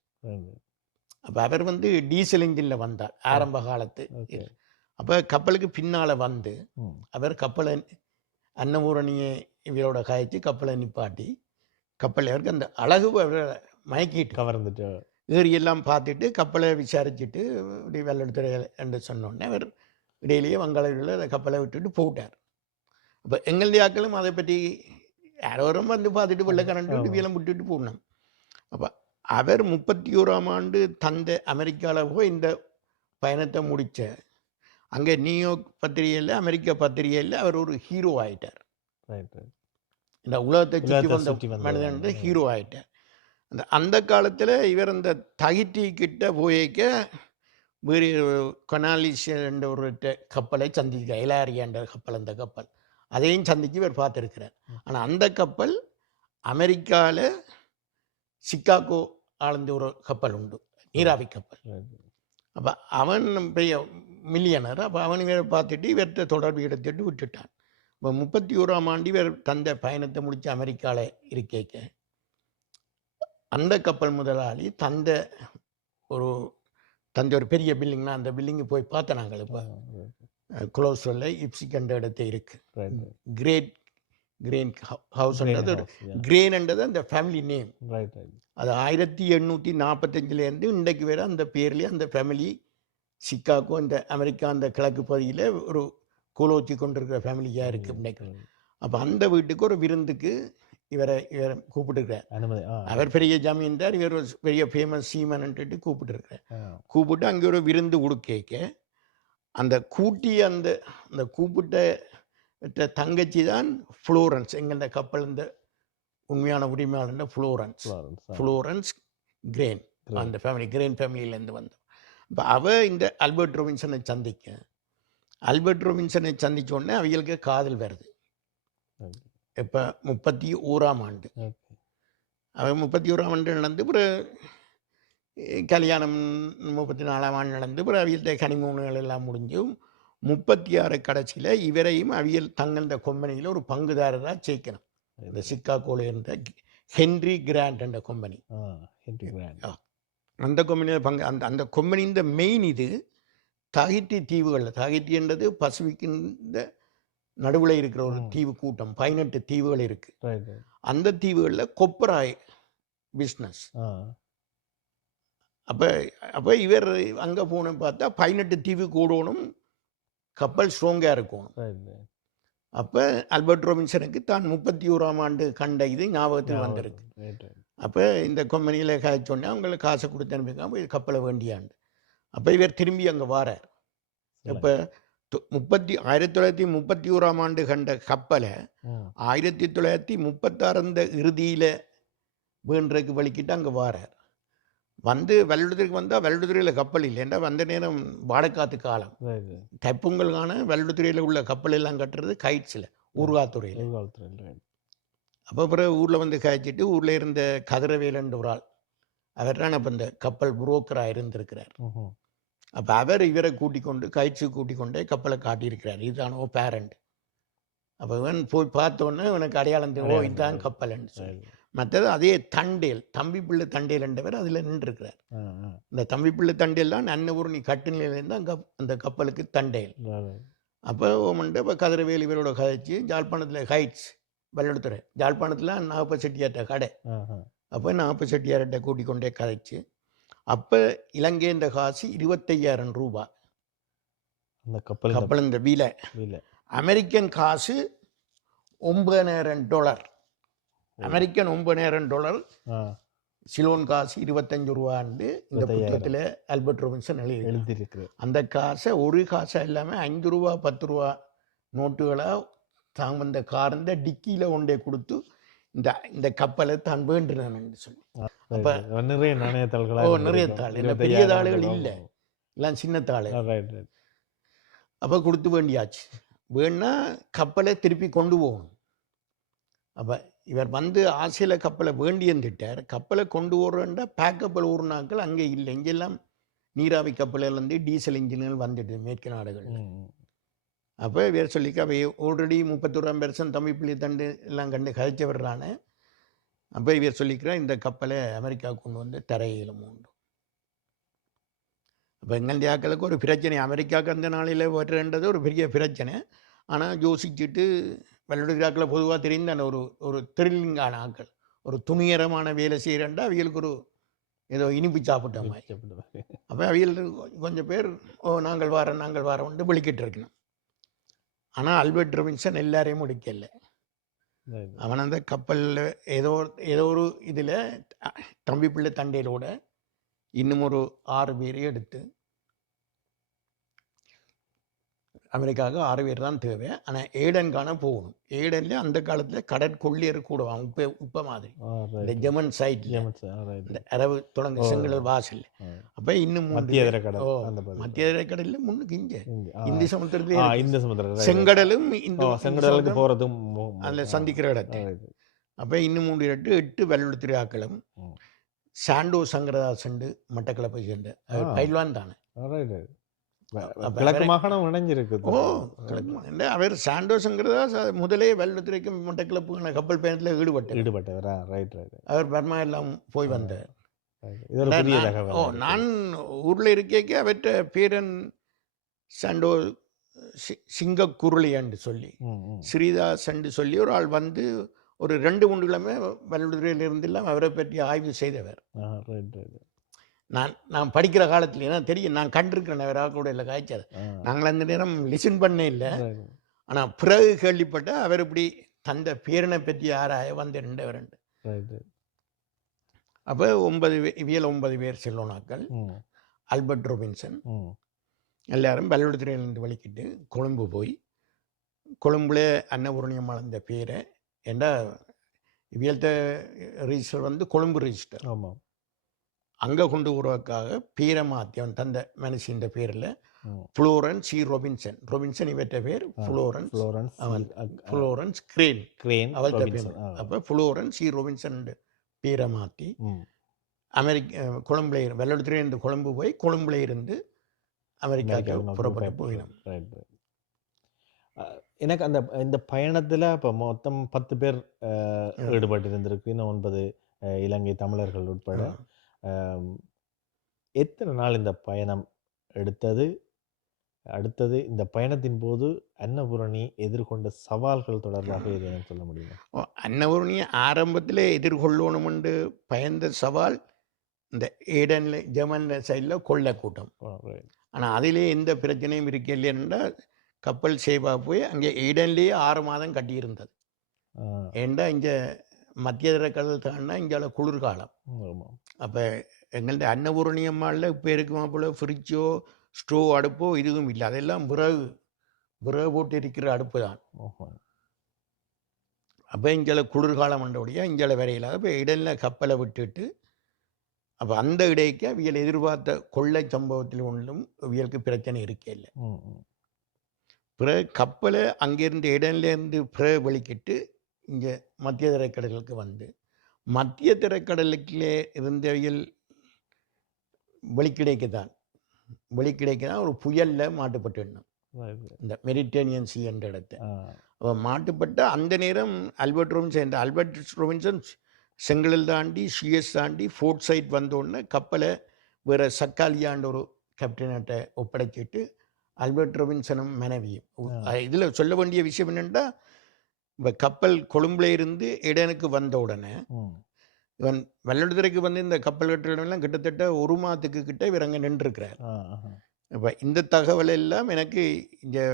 அப்போ அவர் டீசல் இன்ஜினில் வந்தார் ஆரம்ப காலத்து. அப்போ கப்பலுக்கு பின்னால் அவர் கப்பலை அன்னபூரணியை இவரோட காய்ச்சி கப்பலை நிப்பாட்டி கப்பல் அவருக்கு அந்த அழகு அவரை மயக்கிட்டு கவர்ந்துட்டு ஏரியெல்லாம் பார்த்துட்டு கப்பலை விசாரிச்சுட்டு இப்படி வெள்ளத்துறை என்று சொன்னோடனே அவர் இடையிலேயே வங்காளத்தில் அந்த கப்பலை விட்டுட்டு போட்டார். அப்போ எங்கள்தியாக்களும் அதை பற்றி யாரோரும் பார்த்துட்டு வெள்ளக்காரன்ட்டு வீலம் விட்டுட்டு போடணும். அப்போ அவர் 31ஆம் ஆண்டு தந்த அமெரிக்காவில் போய் இந்த பயணத்தை முடித்த அங்கே நியூயார்க் பத்திரிகையில், அமெரிக்கா பத்திரிகையில் அவர் ஒரு ஹீரோ ஆகிட்டார். இந்த உலகத்தை சுற்றி வந்த மனிதன் ஹீரோ ஆகிட்டார். அந்த காலத்தில் இவர் அந்த தகிட்டி கிட்ட போய்க்க வேறு கொனாலிஸ் என்ற ஒரு கப்பலை சந்திக்க, எலாரியா என்ற கப்பல், அந்த கப்பல் அதையும் சந்தித்து இவர் பார்த்துருக்கிறார். ஆனால் அந்த கப்பல் அமெரிக்காவில் சிக்காகோ ஆழ்ந்த ஒரு கப்பல் உண்டு, நீராவி கப்பல். அப்போ அவன் பெரிய மில்லியனர். அப்போ அவன் இவரை பார்த்துட்டு இவர்கிட்ட தொடர்பு எடுத்துட்டு விட்டுட்டான். இப்போ 31ஆம் ஆண்டு இவர் தந்த பயணத்தை முடித்து அமெரிக்காவில் இருக்க அந்த கப்பல் முதலாளி தந்த ஒரு பெரிய பில்டிங்னா அந்த பில்டிங்கு போய் பார்த்த நாங்கள். இப்போ குளோஸ்வல்ல இப்சிகண்ட இடத்தை இருக்கு கிரேன் ஹவுஸ்ன்றது ஒரு கிரேன்ன்றது அந்த ஃபேமிலி நேம். அது 1845 இன்றைக்கு வேறு அந்த பேர்லேயே அந்த ஃபேமிலி சிக்காகோ இந்த அமெரிக்கா அந்த கிழக்கு பகுதியில் ஒரு கோலோச்சி கொண்டிருக்கிற ஃபேமிலியாக இருக்குது இன்றைக்கு. அப்போ அந்த வீட்டுக்கு ஒரு விருந்துக்கு இவரை கூப்பிட்டுருக்கிறார். அவர் பெரிய ஜமீன்தார், இவர் பெரிய ஃபேமஸ் சீமன்ட்டு கூப்பிட்டு அங்கே ஒரு விருந்து கொடுக்க அந்த அந்த கூப்பிட்ட தங்கச்சி தான் ஃப்ளோரன்ஸ். எங்கள் இந்த கப்பல் இந்த உண்மையான உரிமையாளர் ஃப்ளோரன்ஸ் கிரேன், அந்த ஃபேமிலி கிரேன் ஃபேமிலியிலேருந்து வந்தோம். இப்போ அவள் இந்த ஆல்பர்ட் ரொபின்சனை சந்திச்ச உடனே அவங்களுக்கு காதல் வருது. இப்போ 31ஆம் ஆண்டு. ஓகே. அவர் 31ஆம் ஆண்டு நடந்து பிறகு கல்யாணம் 34ஆம் ஆண்டு நடந்து பிறகு அவியல்கிட்ட கனிமூன்கள் எல்லாம் முடிஞ்சு 36 கடைசியில் இவரையும் அவியல் தங்கள் இந்த கொம்பனியில் ஒரு பங்குதாரராக சேர்க்கணும். இந்த சிக்காகோவில் இருந்த ஹென்ரி கிராண்ட் என்ற கொம்பனி. Henry Grant. அந்த கொம்பனியில் பங்கு அந்த அந்த கொம்பனியின் மெயின் இது தாகித்தி தீவுகளில். தாகித்தி என்றது பசிபிக்கின் நடுவில் இருக்கிற ஒரு தீவு கூட்டம். 18 தீவுகள் இருக்கு. அந்த தீவுகளில் கொப்பராய் பிஸ்னஸ். அப்போ இவர் அங்கே போன பார்த்தா 18 தீவு கூடணும், கப்பல் ஸ்ட்ராங்காக இருக்கணும். அப்போ ஆல்பர்ட் ராபின்சனுக்கு தான் 31ஆம் ஆண்டு கண்ட இது ஞாபகத்தில் வந்திருக்கு. அப்போ இந்த கொம்பனியில் காய்ச்சோன்னே அவங்களுக்கு காசை கொடுத்து அனுப்பிக்காம கப்பலை வேண்டியாண்டு. அப்போ இவர் திரும்பி அங்கே வாரார். இப்போ 1931ஆம் ஆண்டு கண்ட கப்பலை 1936 இறுதியில் வேண்டுறதுக்கு வலிக்கிட்டு அங்கே வாரார். வந்து வெள்ளத்துக்கு வந்தால் வெள்ளத்துறையில் கப்பல் இல்லைன்னா வந்த நேரம் வாடக்காத்து காலம். தைப்பொங்கலுக்கான வெள்ளத்துறையில் உள்ள கப்பல் எல்லாம் கட்டுறது கைட்ஸில் ஊர்காத்துறையில். அப்போ பிறகு ஊரில் வந்து காய்ச்சிட்டு ஊரில் இருந்த கதிரவேலன்ற ஒரு ஆள், அவர் தான் அப்போ இந்த கப்பல் புரோக்கராக இருந்திருக்கிறார். அப்போ அவர் இவரை கூட்டிக் கொண்டு கைட்ஸு கூட்டிக் கொண்டே கப்பலை காட்டியிருக்கிறார். இதுதானோ பேரண்ட். அப்போ இவன் போய் பார்த்தோன்னே இவனுக்கு அடையாளம் தெரியும், இதுதான் கப்பல்ன்னு சொல்லி. மற்றது அதே தண்டேல், தம்பி பிள்ளை தண்டேல் என்றவர் அதில் நின்றுருக்கிறார். இந்த தம்பி பிள்ளை தண்டேல் தான் அன்னபூரணி கட்டுநிலையிலேருந்து அங்கே அந்த கப்பலுக்கு தண்டேல். அப்போ இப்போ கதிரவேல் இவரோட கதைச்சு ஜாழ்ப்பாணத்தில் கைட்ஸ் வெள்ளத்துறை, ஜாழ்ப்பாணத்தில் நாகப்ப செட்டியார்ட்ட கடை. அப்போ நாகப்ப செட்டியார்கிட்ட கூட்டிக் கொண்டே கதைச்சு அப்போ இலங்கை இந்த காசு 25,000 ரூபாய் அந்த கப்பல் இந்த விலை. அமெரிக்கன் காசு $9,000. அமெரிக்கன் $9,000. சிலோன் காசு 25 ரூபான்னு இந்த புத்தகத்தில் ஆல்பர்ட் ராபின்சன் எழுதியிருக்கு. அந்த காசை ஒரு காசை எல்லாமே 5 ரூபா 10 ரூபா நோட்டுகளாக தாங்க இந்த கார்ந்த டிக்கியில் கொண்டே கொடுத்து இந்த கப்பலை தான் வேண்டுறான்னு சொல்லி. அப்போ நிறைய நாணயத்தாள்கள், நிறைய தாள், இல்லை பெரிய தாளுகள் இல்லை, எல்லாம் சின்ன தாள். அப்போ கொடுத்து வேண்டியாச்சு. வேணா கப்பலை திருப்பி கொண்டு போகணும். அப்போ இவர் வந்து ஆசையில் கப்பலை வேண்டியிருந்துட்டார். கப்பலை கொண்டு போகிறேன்டா பேக்கப்பல் ஊர்னாக்கள் அங்கே இல்லை. இங்கெல்லாம் நீராவி கப்பலேருந்து டீசல் இன்ஜின்கள் வந்துட்டு மேற்கு நாடுகள். அப்போ இவர் சொல்லிக்க அவை ஆல்ரெடி 31 தமிழ் பிள்ளை தண்டு எல்லாம் கண்டு கதைச்சு வர்றானே. அப்போ இவர் சொல்லிக்கிறேன் இந்த கப்பலை அமெரிக்காவுக்கு கொண்டு வந்து தரையிலும் உண்டு. அப்போ எங்கள் ஆக்களுக்கு ஒரு பிரச்சனை, அமெரிக்காவுக்கு அந்த நாளில் வர்றன்றது ஒரு பெரிய பிரச்சனை. ஆனால் யோசிச்சுட்டு வெள்ளடிக்கிறாக்களை பொதுவாக தெரிந்த ஒரு த்ரில்லிங்கான ஆக்கள், ஒரு துணிகரமான வேலை செய்கிறேன்டா அவிகளுக்கு ஒரு ஏதோ இனிப்பு சாப்பிட்ட மாதிரி. அப்போ அவிகள் கொஞ்சம் பேர் நாங்கள் வாரோம்னு விழிக்கிட்டு இருக்கணும். ஆனால் ஆல்பர்ட் ராபின்சன் எல்லாரையும் முடிக்கல. அவன் அந்த கப்பலில் ஏதோ ஒரு இதில் தம்பி பிள்ளை தண்டையிலோட இன்னும் ஒரு 6 பேரையும் எடுத்து, அமெரிக்காவுக்கு 6 பேர் தான் தேவை. ஆனால் ஏடன்கான போகணும். ஏடனில் அந்த காலத்தில் கடற்கொள்ளியர் கூடுவான். உப்ப மாதிரி இந்த ஜெர்மன் சைட்ல இந்த அரபு தொடங்க செங்கடல் வாசல். அப்போ இன்னும் மத்திய கடலில் முன்னுக்கு இந்திய சமுத்திரத்தில் செங்கடலும் செங்கடலுக்கு போகிறதும் அதில் சந்திக்கிற இடத்தை. அப்போ இன்னும் 3 8 வெள்ளத்துறையாக்களும் சாண்டோ சங்கரதாசன் மட்டக்களப்பை சேர்ந்த பைல்வான் தானே. கிழக்கு மாகாணம் இணைஞ்சிருக்கு. அவர் சாண்டோஸ்ங்கிறதா முதலே வெள்ளத்துறைக்கும் மட்டக்களப்புக்கான கப்பல் பயணத்தில் ஈடுபட்டவரா? அவர் பர்மா எல்லாம் போய் வந்தார். நான் ஊரில் இருக்கேக்க அவற்ற பேரன் சாண்டோ சிங்கக்குருளியான்னு சொல்லி ஸ்ரீதாசன் சொல்லி ஒரு ஆள் வந்து ஒரு 2-3 கிழமை வெள்ளத்துறையில் இருந்தெல்லாம் அவரை பற்றி ஆய்வு செய்தவர். நான் படிக்கிற காலத்துல ஏன்னா தெரியும், நான் கண்டிருக்கிறேன் வேற கூட இல்லை காய்ச்சல். நாங்கள் அந்த நேரம் லிசன் பண்ணே இல்லை. ஆனால் பிறகு கேள்விப்பட்ட அவர் இப்படி தந்த பேரனை பற்றி ஆராய வந்து 2. அப்போ 9 பேர் செல்லோனாக்கள். ஆல்பர்ட் ராபின்சன் எல்லாரும் பல்லடத்துறையிலிருந்து வலிக்கிட்டு கொழும்பு போய் கொழும்புல அன்னபூர்ணியம் வளர்ந்த பேரை ஏண்டா இவியல்த ரிஜிஸ்டர் வந்து கொழும்பு ரிஜிஸ்டர். அங்கே கொண்டு போகிறதுக்காக பேரை மாற்றி அவன் தந்த மனுஷின்ற பேரில் ம். Florence C Robinson. ரொபின்சன் இவற்ற பேர் ஃப்ளோரன்ஸ். ஃப்ளோரன்ஸ் அவன் ஃப்ளோரன்ஸ் கிரேன் கிரேன் அவள்கிட்ட பேர். ராபின்சன். அப்போ ஃப்ளோரன்ஸ் சி ரொபின்சன் பேரை மாற்றி ம். கொழும்புல வெள்ளத்துலேருந்து கொழும்பு போய் கொழும்புல இருந்து அமெரிக்காவுக்கு அமெரிக்காவுக்கு நோக்கி புறப்பட்டு போயிடும். Right right. எனக்கு அந்த இந்த பயணத்துல இப்போ மொத்தம் 10 பேர் ஈடுபட்டு இருந்திருக்கு, இன்னும் 9 இலங்கை தமிழர்கள் உட்பட. எத்தனை நாள் இந்த பயணம் எடுத்தது? அடுத்தது இந்த பயணத்தின் போது அன்னபூரணி எதிர்கொண்ட சவால்கள் தொடர்பாக ஏதேனும் சொல்ல முடியுமா? அன்னபூரணி ஆரம்பத்தில் எதிர்கொள்ளணுமென்று பயந்த சவால் இந்த ஏடன்ல ஜெர்மன் சைடில் கொள்ளை கூட்டம். ஆனால் அதிலே எந்த பிரச்சனையும் இருக்க இல்லைன்னா கப்பல் சேவா போய் அங்கே ஏடன்லேயே 6 மாதம் கட்டியிருந்தது. ஏண்டா இங்கே மத்திய கடல் தாண்டா இங்கே குளிர்காலம். அப்போ எங்கள்கிட்ட அன்னபூரணி அம்மாவில் இப்போ இருக்குமா போல் ஃப்ரிட்ஜோ ஸ்டோவ் அடுப்போ இதுவும் இல்லை. அதெல்லாம் விறகு போட்டு இருக்கிற அடுப்பு தான். அப்போ இங்கே குளிர்காலம் பண்ணபடியா இங்கே வரையில இப்போ இடனில் கப்பலை விட்டுட்டு அப்போ அந்த இடைக்கு அவியல் எதிர்பார்த்த கொள்ளை சம்பவத்தில் ஒன்றும் அவியலுக்கு பிரச்சனை இருக்கே இல்லை. பிறகு கப்பலை அங்கேருந்து இடன்லேருந்து பிறகு வெளிக்கிட்டு இங்கே மத்திய தரைக்கடலுக்கு வந்து மத்திய தரைக்கடலுக்குள்ளே இருந்தவியல் வெளிக்கிடைக்கு தான் ஒரு புயலில் மாட்டுப்பட்டுடணும். இந்த மெடிட்டேனியன் சி என்ற இடத்தை மாட்டுப்பட்ட அந்த நேரம் ஆல்பர்ட் ரொபின்சன் செங்கலில் தாண்டி சுயஸ் தாண்டி ஃபோர்ட் சைட் வந்தோடனே கப்பலை வேறு சக்காலியாண்ட ஒரு கேப்டன்கிட்ட ஒப்படைச்சிட்டு ஆல்பர்ட் ரொபின்சனும் மனைவியும். இதில் சொல்ல வேண்டிய விஷயம் என்னென்னா, இப்போ கப்பல் கொழும்புல இருந்து இடனுக்கு வந்த உடனே இவன் வெள்ளத்துறைக்கு வந்து இந்த கப்பல் கட்டுறவெல்லாம் கிட்டத்தட்ட 1 மாதத்துக்கு கிட்ட இவர் அங்கே நின்றுருக்கிறார். இப்போ இந்த தகவல் எல்லாம் எனக்கு இங்கே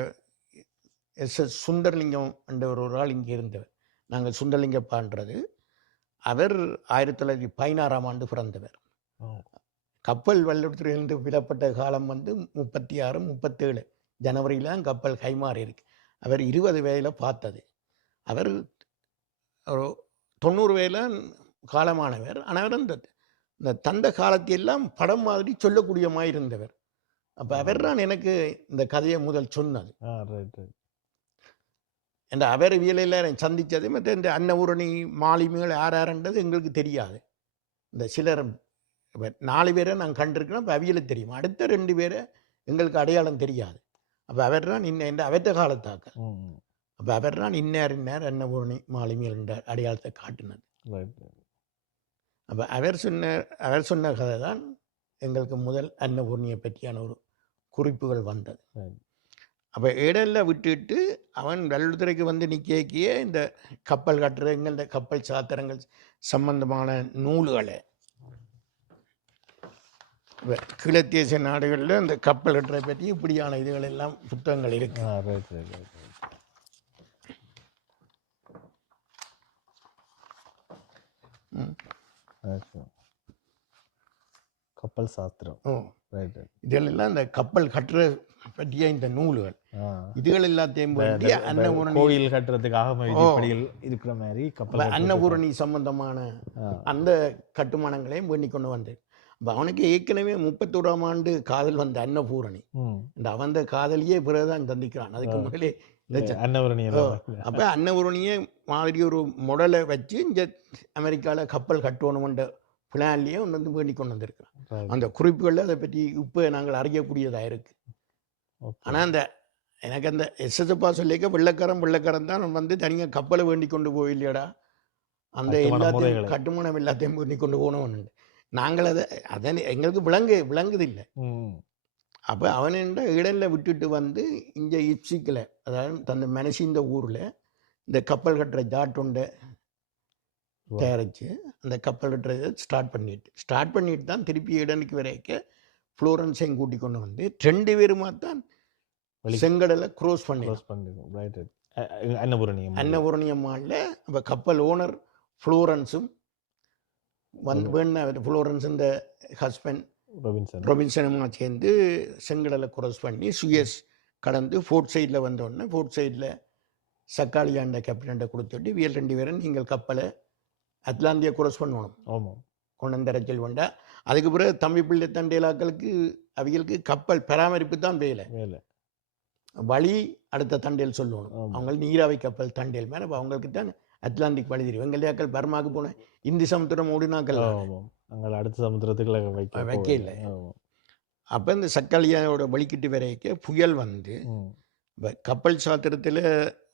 எஸ் சுந்தரலிங்கம் என்ற ஒரு ஆள் இங்கே இருந்தவர். நாங்கள் சுந்தரலிங்கப்பான்றது அவர் 1916ஆம் ஆண்டு பிறந்தவர். கப்பல் வெள்ளத்துறையிலிருந்து விடப்பட்ட காலம் வந்து 36 37 ஜனவரியில் கப்பல் கைமாறி இருக்கு. அவர் 20 வயதில் பார்த்தது. அவர் ஒரு 90 வயதில் காலமானவர். ஆனால் இந்த தந்த காலத்தையெல்லாம் படம் மாதிரி சொல்லக்கூடிய மாதிரி இருந்தவர். அப்போ அவர் தான் எனக்கு இந்த கதையை முதல் சொன்னது. என்ற அவர் வியலையில் சந்தித்தது. மற்ற இந்த அன்னபூரணி மாலுமிகள் யாருன்றது எங்களுக்கு தெரியாது. இந்த சிலர் 4 பேரை நாங்கள் கண்டிருக்கிறோம். இப்போ அவியலுக்கு தெரியும். அடுத்த 2 பேரை எங்களுக்கு அடையாளம் தெரியாது. அப்போ அவர் தான் இன்ன அவற்ற காலத்தாக்கள். அப்போ அவர் தான் இன்னார் அன்னபூரணி மாலுமிகள் என்ற அடையாளத்தை காட்டினது. அப்போ அவர் சொன்ன கதை தான் எங்களுக்கு முதல் அன்னபூர்ணியை பற்றியான ஒரு குறிப்புகள் வந்தது. அப்போ இடலில் விட்டுட்டு அவன் வெள்ளத்துறைக்கு வந்து நிற்கியே இந்த கப்பல் கட்டுறவங்க இந்த கப்பல் சாத்திரங்கள் சம்பந்தமான நூல்களை கிழத்தேசிய நாடுகளில் இந்த கப்பல் கட்டுறதை பற்றி இப்படியான இதுகள் எல்லாம் புத்தகங்கள் இருக்கு. கப்பல் சாஸ்திரம் இதெல்லாம் இந்த கப்பல் கட்டுற பற்றிய இந்த நூல்கள் இதுகள் எல்லாத்தையும் கோயில் கட்டுறதுக்காக இருக்கிற மாதிரி கப்பல் அன்னபூரணி சம்பந்தமான அந்த கட்டுமானங்களையும் பண்ணி கொண்டு வந்தேன். அப்போ அவனுக்கு ஏற்கனவே 31ஆம் ஆண்டு காதல் வந்த அன்னபூரணி இந்த அவன் காதலியே பிறகுதான் சந்திக்கிறான். அதுக்கு முதலே அன்னபூரணி. அப்போ அன்னபூரணியை மாதிரி ஒரு முடலை வச்சு இங்கே அமெரிக்காவில் கப்பல் கட்டணுமென்ற பிளான்லேயே ஒன்று வந்து வேண்டி கொண்டு வந்திருக்கிறான். அந்த குறிப்புகளில் அதை பற்றி இப்போ நாங்கள் அறியக்கூடியதாக இருக்குது. ஆனால் அந்த எனக்கு அந்த எஸ்எஸ்எப்பா சொல்லிக்க வெள்ளக்காரன் தான் வந்து தனியாக கப்பலை வேண்டி கொண்டு போயில்லையடா, அந்த எல்லாத்தையும் கட்டுமானம் எல்லாத்தையும் வேண்டி கொண்டு போகணும்னு நாங்கள் அதை எங்களுக்கு விளங்குது இல்லை. அப்போ அவன் என்ற இடலில் விட்டுட்டு வந்து இங்கே இப்சிக்கில், அதாவது தந்த மனசு இந்த ஊரில் இந்த கப்பல் கட்டுற ஜாட்டுண்டை தயாரித்து அந்த கப்பல் கட்டுறதை ஸ்டார்ட் பண்ணிட்டு தான் திருப்பி இடனுக்கு வரைக்க ஃப்ளோரன்ஸையும் கூட்டி கொண்டு வந்து 2 பேருமா தான் செங்கடலை க்ரோஸ் பண்ணி அன்னபூரணி அம்மாவில் அப்போ கப்பல் ஓனர் ஃப்ளோரன்ஸும் வந்து வேணா ஃப்ளோரன்ஸ் இந்த ஹஸ்பண்ட் ரொபின்சனுமா சேர்ந்து செங்கடலை க்ராஸ் பண்ணி சுயஸ் கடந்து ஃபோர்ட் சைடில் வந்தோடனே ஃபோர்ட் சைடில் சக்காலியாண்ட கேப்டன்கிட்ட கொடுத்துட்டு 2 பேரும் நீங்கள் கப்பலை அட்லாண்டியா க்ராஸ் பண்ணணும். ஆமாம். கொண்டு வந்து சொல்லுவேன்டா. அதுக்கு பிறகு தம்பி பிள்ளை தண்டையிலாக்களுக்கு அவைகளுக்கு கப்பல் பராமரிப்பு தான் வேலை. வழி அடுத்த தண்டையில் சொல்லணும். அவங்க நீராவி கப்பல் தண்டையில் மேலே அவங்களுக்கு தான் அட்லாண்டிக் வழி தெரியும். வெங்கல்யாக்கள் பர்மாவுக்கு போன இந்தி சமுத்திரம் ஓடினாக்கள் அடுத்த சமுத்திரத்துக்குள்ள வைக்க இல்லை. அப்போ இந்த சக்காலியாவோட வலிக்கிட்டு வரைக்க புயல் வந்து கப்பல் சாத்திரத்தில்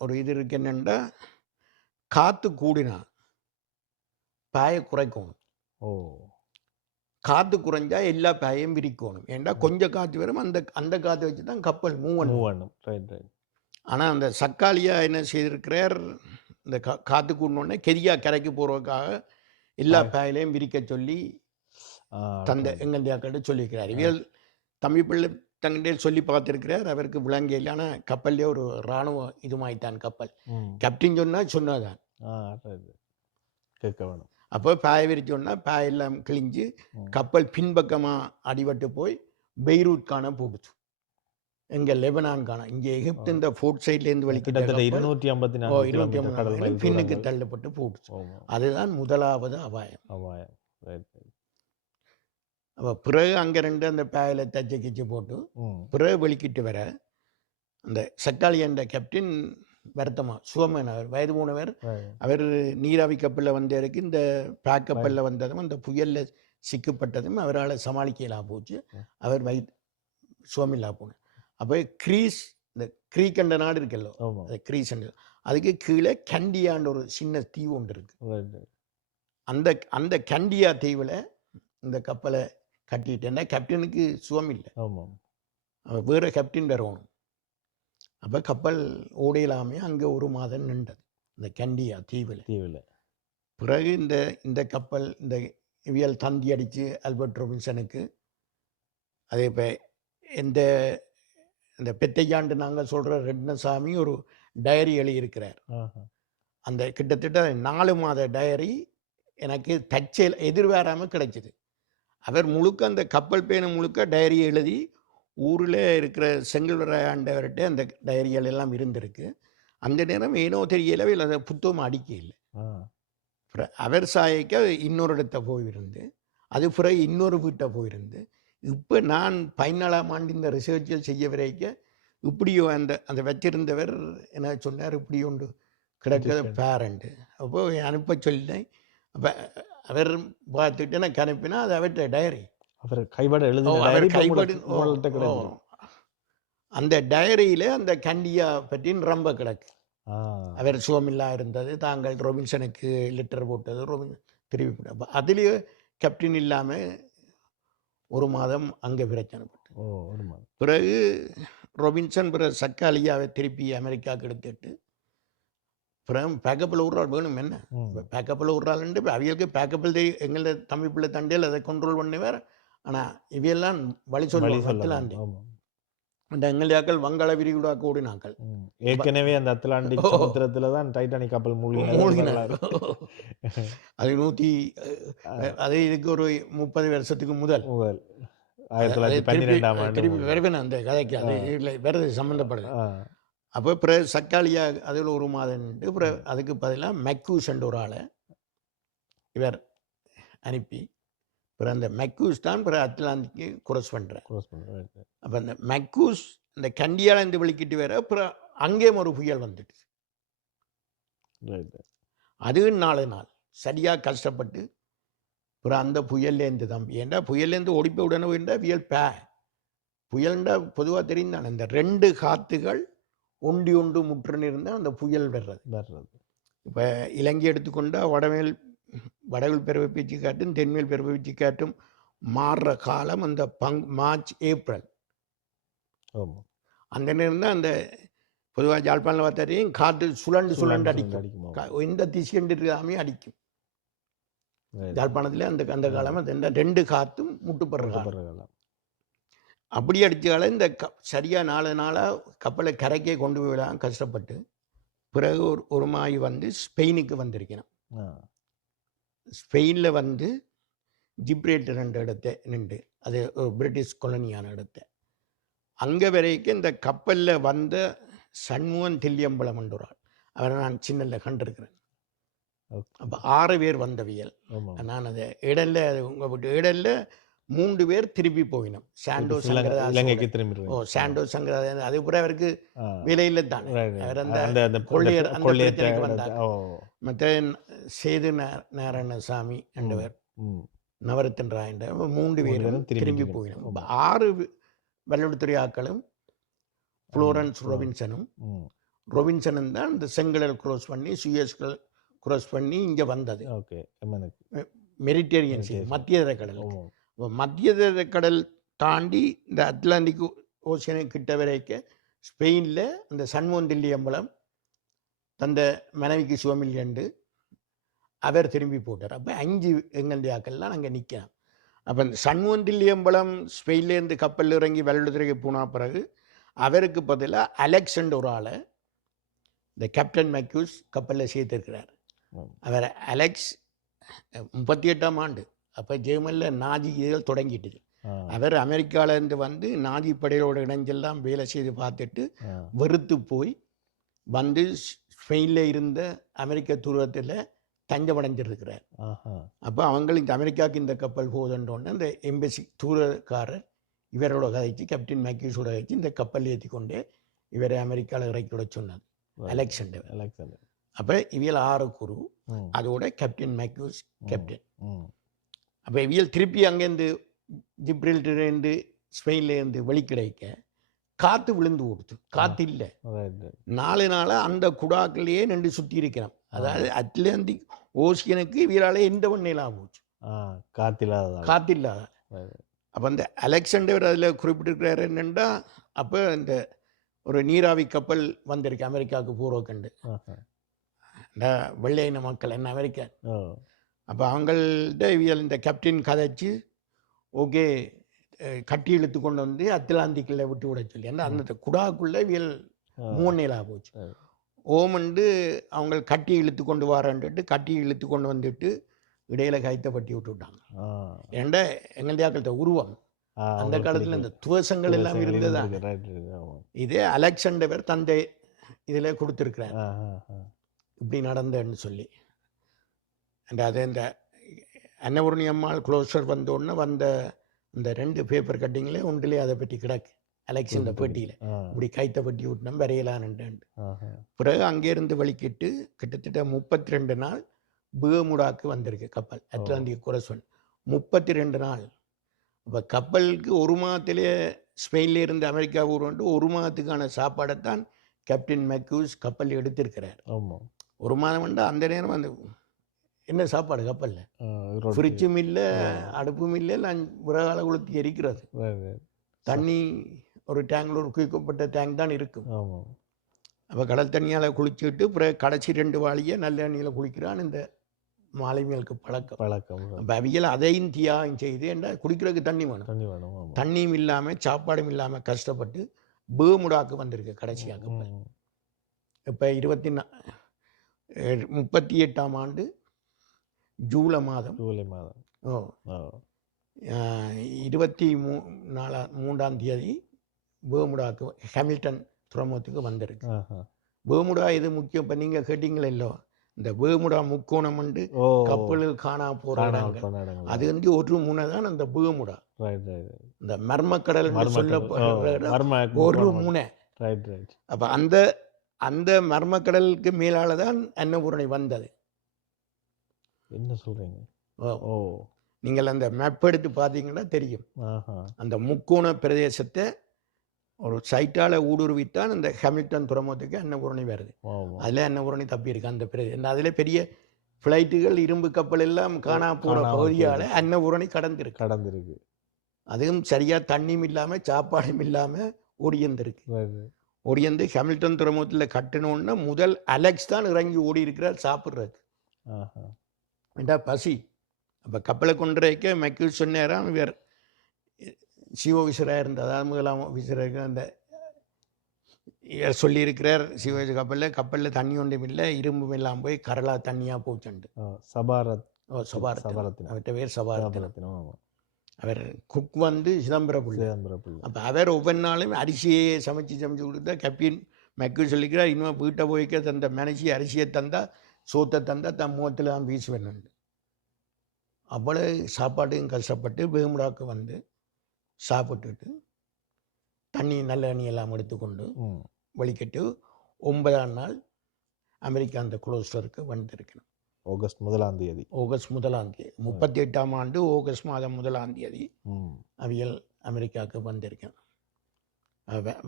ஒரு இது இருக்கு என்னென்னா, காற்று கூடினா பாயை குறைக்கணும். காற்று குறைஞ்சா எல்லா பாயையும் விரிக்கணும். ஏன்டா கொஞ்சம் காற்று வரும், அந்த காற்று வச்சு தான் கப்பல் மூவ் பண்ணும். ஆனால் அந்த சக்காலியா என்ன செய்திருக்கிறார், இந்த காற்று கூடனோடனே கெரியா கரைக்கு போகிறதுக்காக எல்லா பாயிலையும் விரிக்க சொல்லி தந்தை எங்கண்டியாக்கிட்ட சொல்லியிருக்கிறார். இவியல் தம்பி பிள்ளை தங்கிட்டே சொல்லி பார்த்துருக்கிறார். அவருக்கு விளங்கையில். ஆனால் கப்பல்லே ஒரு இராணுவ இதுமாயிட்டான் கப்பல். கேப்டன் சொன்னாதான் கேட்க வேணும். அப்போ பாய விரிச்சோன்னா பாயெல்லாம் கிழிஞ்சு கப்பல் பின்பக்கமாக அடிபட்டு போய் பெய்ரூட் காண போடுச்சு. எங்க லெபனான் காண இங்கே எகிப்து இந்த ஃபோர்ட் சைட்லேருந்து வலிக்கிட்ட 250 பின்னுக்கு தள்ளப்பட்டு போடுச்சு. அதுதான் முதலாவது அபாயம். அப்போ பிறகு அங்கே ரெண்டு அந்த பாயில தச்சு கிச்சு போட்டு பிறகு வெளிக்கிட்டு வர அந்த சக்காலியன்ற கேப்டன் வருத்தமா சுவமன் அவர் வயது போனவர். அவர் நீராவி கப்பலில் வந்தவருக்கு இந்த பேக் கப்பலில் வந்ததும் அந்த புயலில் சிக்கப்பட்டதும் அவரால் சமாளிக்கலா போச்சு. அவர் சுவமில்லா போன. அப்போ கிரீஸ், இந்த கிரீக்கண்ட நாடு இருக்கல்லோ, அது கிரீஸ், அதுக்கு கீழே கண்டியான்ற ஒரு சின்ன தீவு ஒன்று இருக்கு. அந்த கண்டியா தீவில் இந்த கப்பலை கட்டிட்டேன்னா கேப்டனுக்கு சுவம் இல்லை, வேற கேப்டன் வரணும். அப்போ கப்பல் ஓடையிலாமே அங்கே ஒரு மாதம் நின்றது இந்த கண்டியா தீவில். பிறகு இந்த கப்பல் இந்த இவியல் தந்தி அடித்து ஆல்பர்ட் ராபின்சனுக்கு அதே இப்போ இந்த பெத்தையாண்டு நாங்கள் சொல்கிற ரெட்னசாமி ஒரு டைரி எழுதியிருக்கிறார். அந்த கிட்டத்தட்ட 4 மாத டைரி எனக்கு தச்சல் எதிர்பாராமல் கிடைச்சிது. அவர் முழுக்க அந்த கப்பல் பயணம் முழுக்க டைரி எழுதி ஊரில் இருக்கிற செங்கல்வராண்டவர்கிட்ட அந்த டைரிகள் எல்லாம் இருந்திருக்கு. அந்த நேரம் ஏனோ தெரியலவே அதை புத்தகம் அடிக்க இல்லை. அவர் சாயக்க இன்னொரு இடத்த போயிருந்து, அது பிறகு இன்னொரு வீட்டை போயிருந்து, இப்போ நான் 14ஆம் ஆண்டு இந்த ரிசர்ச்சில் செய்ய வரைக்க இப்படியோ அந்த வச்சிருந்தவர் என்ன சொன்னார், இப்படி ஒன்று கிடக்கிறது பேரண்ட்டு. அப்போ அனுப்ப சொல்லிட்டேன். அப்போ அவர் பார்த்துட்டு எனக்கு அனுப்பினா அது அவர்கிட்ட டைரி. அவர் கைப்பட அந்த டைரியில அந்த கண்டியா பற்றி ரொம்ப கிடக்கு. அவர் சுவமில்லா இருந்தது, தாங்கள் ராபின்சனுக்கு லெட்டர் போட்டது, திருப்பி போட்ட அதுலேயே கேப்டன் இல்லாமல் 1 மாதம் அங்கே பிரச்சனைப்பட்டு. பிறகு ராபின்சன் பிறகு சக்காலியாவை திருப்பி அமெரிக்காவுக்கு எடுத்துட்டு பிறகு பேக்கப்பில் விட்றாள் வேணும். என்ன பேக்கப்பில் விட்றாள்ன்ட்டு இப்போ அவைகளுக்கு பேக்கப்பில் எங்களை தம்பி பிள்ளை தண்டையில் அதை கண்ட்ரோல் பண்ணுவார். ஆனால் இவையெல்லாம் வழி சொல்லுவாங்க. அந்த எங்களையாக்கள் வங்காள விரிகுடாக்கு ஓடினாக்கள். ஏற்கனவே அந்த அட்லாண்டிக் சமுத்திரத்தில் தான் டைட்டானிக் கப்பல் மூழ்கினார். அது இதுக்கு ஒரு 30 வருஷத்துக்கு முதல் 1912ஆம் ஆண்டு திருப்பி வருவேன் அந்த கதைக்கு. அது இல்லை வேறு சம்மந்தப்படுது. அப்போ பிறகு சக்காலியா அதில் 1 மாதம் பிறகு அதுக்கு பதிலாக மெக்கூஸ் என்ற ஒரு ஆளை இவர் அனுப்பி பிறகு அந்த மெக்கூஸ் தான் பிறகு அட்லாண்டிக்கு குரோஸ் பண்ணுறேன். அப்போ அந்த மெக்கூஸ் இந்த கண்டியாலேருந்து வெளிக்கிட்டு வேற அப்புறம் அங்கேயும் ஒரு புயல் வந்துட்டு அது 4 நாள் சரியாக கஷ்டப்பட்டு அப்புறம் அந்த புயல்லேருந்து தம்பி ஏண்டா புயல்லேருந்து ஓடிப்போய் உடனே போயிட்டா புயல்ண்டா பொதுவாக தெரிந்தானே இந்த 2 காற்றுகள் ஒண்டி முற்றுன்னு இருந்தால் அந்த புயல் வர்றது. இப்போ இலங்கை எடுத்துக்கொண்டால் வடவில் பெருவை பீச்சு காட்டும் தென்மேல் பெருவை பீச்சு காட்டும் மாறுற காலம் அந்த மார்ச் ஏப்ரல். அந்த நேரம் தான் அந்த பொதுவாக ஜாழ்ப்பாணம் பார்த்தாரையும் காற்று சுழண்டு அடிக்கும். எந்த திசையண்டு இருக்காமே அடிக்கும். ஜாழ்ப்பாணத்தில் அந்த காலம் அந்த 2 காற்றும் முட்டுப்படுற காலம். அப்படி அடித்தால இந்த சரியாக 4 நாளாக கப்பலை கரைக்கே கொண்டு போய்விடலாம் கஷ்டப்பட்டு பிறகு ஒரு மாய் வந்து ஸ்பெயினுக்கு வந்திருக்கணும். ஸ்பெயினில் வந்து ஜிப்ரேட்டர் என்ற இடத்த நின்று அது ஒரு பிரிட்டிஷ் கொலனியான இடத்த அங்கே வரைக்கும் இந்த கப்பலில் வந்த சண்முகன் தில்லியம்பலம் என்றால் அவரை நான் சின்னல கண்டிருக்கிறேன். ஓகே. அப்போ 6 பேர் வந்தவியல். ஆமாம். நான் அதை இடல்ல உங்கள் விட்டு இடல்ல 3 பேர் திருப்பி போயினோம். சாண்டோ சங்கரதாஸ் இலங்கைக்கு திரும்பி சாண்டோ சங்கரதாஸ் அது கூட அவருக்கு வேலையில் தானே அவர் அந்த அந்த கொள்ளையர் அந்த கொள்ளையற்ற பிரச்சனைக்கு வந்தார். ஓ. மற்ற சேது நாராயணசாமி என்றவர், ம். நவரத்தன் ராய் என்றவர் 3 பேரும் பேரும் திரும்பி திரும்பி போயினோம். இப்ப 6 வல்லுத்துறை ஆக்களும் புளோரன்ஸ் ரொபின்சனும் ம். ரொபின்சனும் தான் இந்த செங்கடல் க்ரோஸ் பண்ணி சுயஸ்கள் க்ரோஸ் பண்ணி இங்கே வந்தது. ஓகே. மெரிட்டேரியன் சி மத்திய கடல். மத்திய கடல் தாண்டி இந்த அட்லாண்டிக் ஓஷனை கிட்ட வரைக்கும் ஸ்பெயினில் அந்த சண்முகந்தில்லி அம்பலம் தந்த மனைவிக்கு சிவமில்லியண்டு அவர் திரும்பி போட்டார். அப்போ 5 எங்கண்டியாக்கள்லாம் அங்கே நிற்கலாம். அப்போ இந்த சண்முகந்தில்லி அம்பலம் ஸ்பெயின்லேருந்து கப்பல் இறங்கி வல்லுத்துறைக்கு போன பிறகு அவருக்கு பதிலாக அலெக்சண்டர் ஒரு ஆளை இந்த கேப்டன் மேக்யூஸ் கப்பலில் சேர்த்திருக்கிறார். அவர் அலெக்ஸ் 38ஆம் ஆண்டு அப்போ ஜெர்மனில் நாஜி இதழ் தொடங்கிட்டுது. அவர் அமெரிக்காவிலேருந்து வந்து நாஜி படையோட இணைஞ்செல்லாம் வேலை செய்து பார்த்துட்டு வெறுத்து போய் வந்து ஸ்பெயினில் இருந்த அமெரிக்க தூரத்தில் தஞ்சமடைஞ்சிருக்கிறார். அப்போ அவங்க இந்த அமெரிக்காவுக்கு இந்த கப்பல் போதுன்றோன்னு அந்த எம்பசி தூரக்காரர் இவரோட கதைச்சு கேப்டன் மேக்யூஸோட கதைச்சு இந்த கப்பல் ஏற்றி கொண்டு இவரை அமெரிக்காவில் இறக்கி விட சொன்னது அலெக்சாண்டர். அப்போ இவியல் 6 குரு, அதோட கேப்டன் மேக்யூஸ் கேப்டன். அப்போ இவியல் திருப்பி அங்கேருந்து ஜிப்ரல்டர்லேருந்து ஸ்பெயின்லேருந்து வெளிக்கிடைக்க காற்று விழுந்து கொடுத்து, காற்று இல்லை. 4 நாளாக அந்த குடாக்கிலேயே நின்று சுற்றி இருக்கிறோம். அதாவது அட்லாண்டிக் ஓசியனுக்கு இவரால் எந்த வண்ணையெல்லாம் போச்சு, காற்றில்லாத. அப்போ அந்த அலெக்சாண்டர் அதில் குறிப்பிட்டிருக்கிறார் என்னென்னா, அப்போ இந்த ஒரு நீராவி கப்பல் வந்திருக்கு அமெரிக்காவுக்கு பூர்வக்கண்டு, இந்த வெள்ளையின மக்கள் என்ன அமெரிக்கா. அப்போ அவங்கள்ட்ட இவியல் இந்த கேப்டன் கதைச்சு ஓகே கட்டி இழுத்து கொண்டு வந்து அட்லாண்டிக்கில் விட்டு விட சொல்லி, ஏன்னா அந்த குடாக்குள்ளே இவியல் 3 நாளாக போச்சு. ஓமண்டு அவங்க கட்டி இழுத்து கொண்டு வரன்ட்டு கட்டி இழுத்து கொண்டு வந்துட்டு இடையில கைத்தை பட்டி விட்டு விட்டாங்க. ஏன்டா எங்கள்டியாக்கள உருவம் அந்த காலத்தில் இந்த துவசங்கள் எல்லாம் இருந்ததா. இதே அலெக்சாண்டர் தந்தை இதில் கொடுத்துருக்கிறார் இப்படி நடந்தேன்னு சொல்லி. அது இந்த அன்னபூரணி அம்மாள் க்ளோசர் வந்தோடனே வந்த இந்த 2 பேப்பர் கட்டிங்களே ஒன்றிலே அதை பற்றி கிடக்கு அலெக்சாண்டர் பேட்டியில் இப்படி கைத்தை பட்டி விட்டோம் வரையலான்ட்டு. பிறகு அங்கேருந்து வலிக்கிட்டு கிட்டத்தட்ட 32 நாள் பேமுடாக்கு வந்திருக்கு கப்பல் அட்லாண்டிக் குரஸ்வன். 32 நாள். இப்போ கப்பலுக்கு 1 மாதத்திலே ஸ்பெயின்ல இருந்து அமெரிக்கா ஊர்வன்ட்டு 1 மாதத்துக்கான சாப்பாடைத்தான் கேப்டன் மேக்யூஸ் கப்பல் எடுத்திருக்கிறார். 1 மாதம் வந்து அந்த நேரம் அந்த என்ன சாப்பாடு கப்பலில் ஃப்ரிட்ஜும் இல்லை, அடுப்பும் இல்லை, விறகால கொளுத்தி எரிக்கிறது, தண்ணி ஒரு டேங்கில் ஒரு குவிக்கப்பட்ட டேங்க் தான் இருக்கும். அப்போ கடல் தண்ணியால் குளிச்சுட்டு பிறகு கடைசி 2 வாளியை நல்ல தண்ணியில் குளிக்கிறான் இந்த மாலை மேலுக்கு பழக்கம். அப்போ அவியல் அதையும் தியாகம் செய்து என்ன குடிக்கிறதுக்கு தண்ணி வேணும், தண்ணியும் இல்லாமல் சாப்பாடும் இல்லாமல் கஷ்டப்பட்டு பேமுடாக்கு வந்திருக்கு கடைசியாக கப்பல். இப்போ 38ஆம் ஆண்டு ஜூலை மாதம் 23ஆம் தேதி பேமுடாக்கு ஹாமில்டன் துறைமுகத்துக்கு வந்திருக்கு. பேமுடா இது முக்கியம். இப்போ நீங்கள் கேட்டீங்களே இல்லோ, இந்த பேமுடா முக்கோணம் வந்து கப்பலில் காணா போற இடங்கள், அது வந்து ஒரு முனை தான் அந்த பேமுடா. இந்த மர்மக்கடல் சொல்ல ஒரு முனை. அப்ப அந்த மர்மக்கடலுக்கு மேலால தான் அன்னபூரணி வந்தது. என்ன சொல்றீங்க? நீங்கள் அந்த மேப் எடுத்து பார்த்தீங்கன்னா தெரியும். அந்த முக்கோண பிரதேசத்தை ஒரு சைட்டால ஊடுருவித்தான் இந்த ஹாமில்டன் துறைமுகத்துக்கு அன்னபூரணி வருது. அதில் அன்னபூரணி தப்பி இருக்கு அந்த பிரதேசம். அதில் பெரிய ஃப்ளைட்டுகள் இரும்பு கப்பல் எல்லாம் காணா போன பகுதியால் அன்னபூரணி கடந்திருக்கு. அதுவும் சரியா தண்ணியும் இல்லாமல் சாப்பாடும் இல்லாமல் ஓடியந்திருக்கு. ஓடியந்து ஹாமில்டன் துறைமுகத்தில் கட்டணும்னா முதல் அலெக்ஸ் தான் இறங்கி ஓடி இருக்கிறார் சாப்பிட்றதுக்கு. ஏண்டா பசி. அப்போ கப்பலை கொண்டுரைக்க மைக்கேல் சொன்னாராம், இவர் சிவ ஆஃபீஸராக இருந்தார், அதாவது முதலாம் ஆஃபீஸராக அந்த இவர் சொல்லியிருக்கிறார், சிவ கப்பலில் தண்ணி ஒன்றும் இல்லை, இரும்பும் எல்லாம் போய் கரலா தண்ணியாக போச்சுண்டு. அவர்கிட்ட பேர் சபாரத்தினம். அவர் குக் வந்து சிதம்பரம். அப்போ அவர் ஒவ்வொரு நாளும் அரிசியை சமைச்சு கொடுத்தா கேப்டன் மைக்கேல் சொல்லிக்கிறார், இன்னும் வீட்டை போய்க்க தந்த மனசி அரிசியை தந்தால் சோத்தை தந்தால் தன் முகத்தில் தான் வீசுவேன். அவ்வளோ சாப்பாட்டுக்கும் கஷ்டப்பட்டு பேமுடாக்கு வந்து சாப்பிட்டுட்டு தண்ணி நல்ல தண்ணி எல்லாம் எடுத்துக்கொண்டு வலிக்கட்டு 9ஆம் நாள் அமெரிக்கா அந்த குளோஸ்டருக்கு வந்திருக்கணும். ஆகஸ்ட் 1ஆம் தேதி. ஆகஸ்ட் 1ஆம் தேதி 38ஆம் ஆண்டு ஆகஸ்ட் மாதம் 1ஆம் தேதி அவியல் அமெரிக்காவுக்கு வந்திருக்கேன்.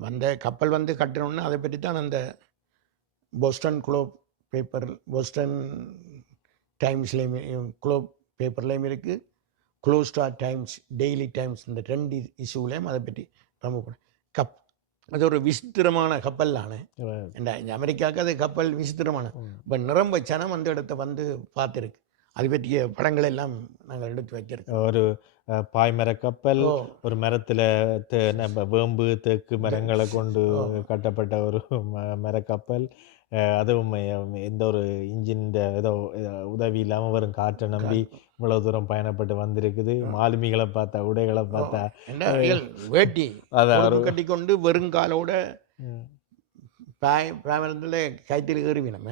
வந்த கப்பல் வந்து கட்டணும்னு அதை பற்றி தான் அந்த போஸ்டன் குளோப் பேப்பர், போஸ்டன் டைம்ஸ்லேயும் குளோப் பேப்பர்லேயும் இருக்குது, குளோஸ்டார் டைம்ஸ், டெய்லி டைம்ஸ், இந்த 2 இஷ்யூலேயும் அதை பற்றி ரொம்ப அது ஒரு விசித்திரமான கப்பல் தானே. இந்த அமெரிக்காவுக்கு அது கப்பல் விசித்திரமான. இப்போ நிரம்ப சனம் அந்த இடத்த வந்து பார்த்துருக்கு. அது பற்றிய படங்கள் எல்லாம் நாங்கள் எடுத்து வச்சிருக்கோம். ஒரு பாய்மர கப்பல், ஒரு மரத்தில் வேம்பு தேக்கு மரங்களை கொண்டு கட்டப்பட்ட ஒரு மரக்கப்பல், அதுவும் எந்த ஒரு இன்ஜின் ஏதோ உதவி இல்லாமல் வரும் காற்றை நம்பி இவ்வளவு தூரம் பயணப்பட்டு வந்திருக்குது. மாலுமிகளை பார்த்தா, உடைகளை பார்த்தா, வேட்டி கட்டி கொண்டு வெறுங்காலோட பாமரத்தில் கைத்தில் ஏறுவினம்.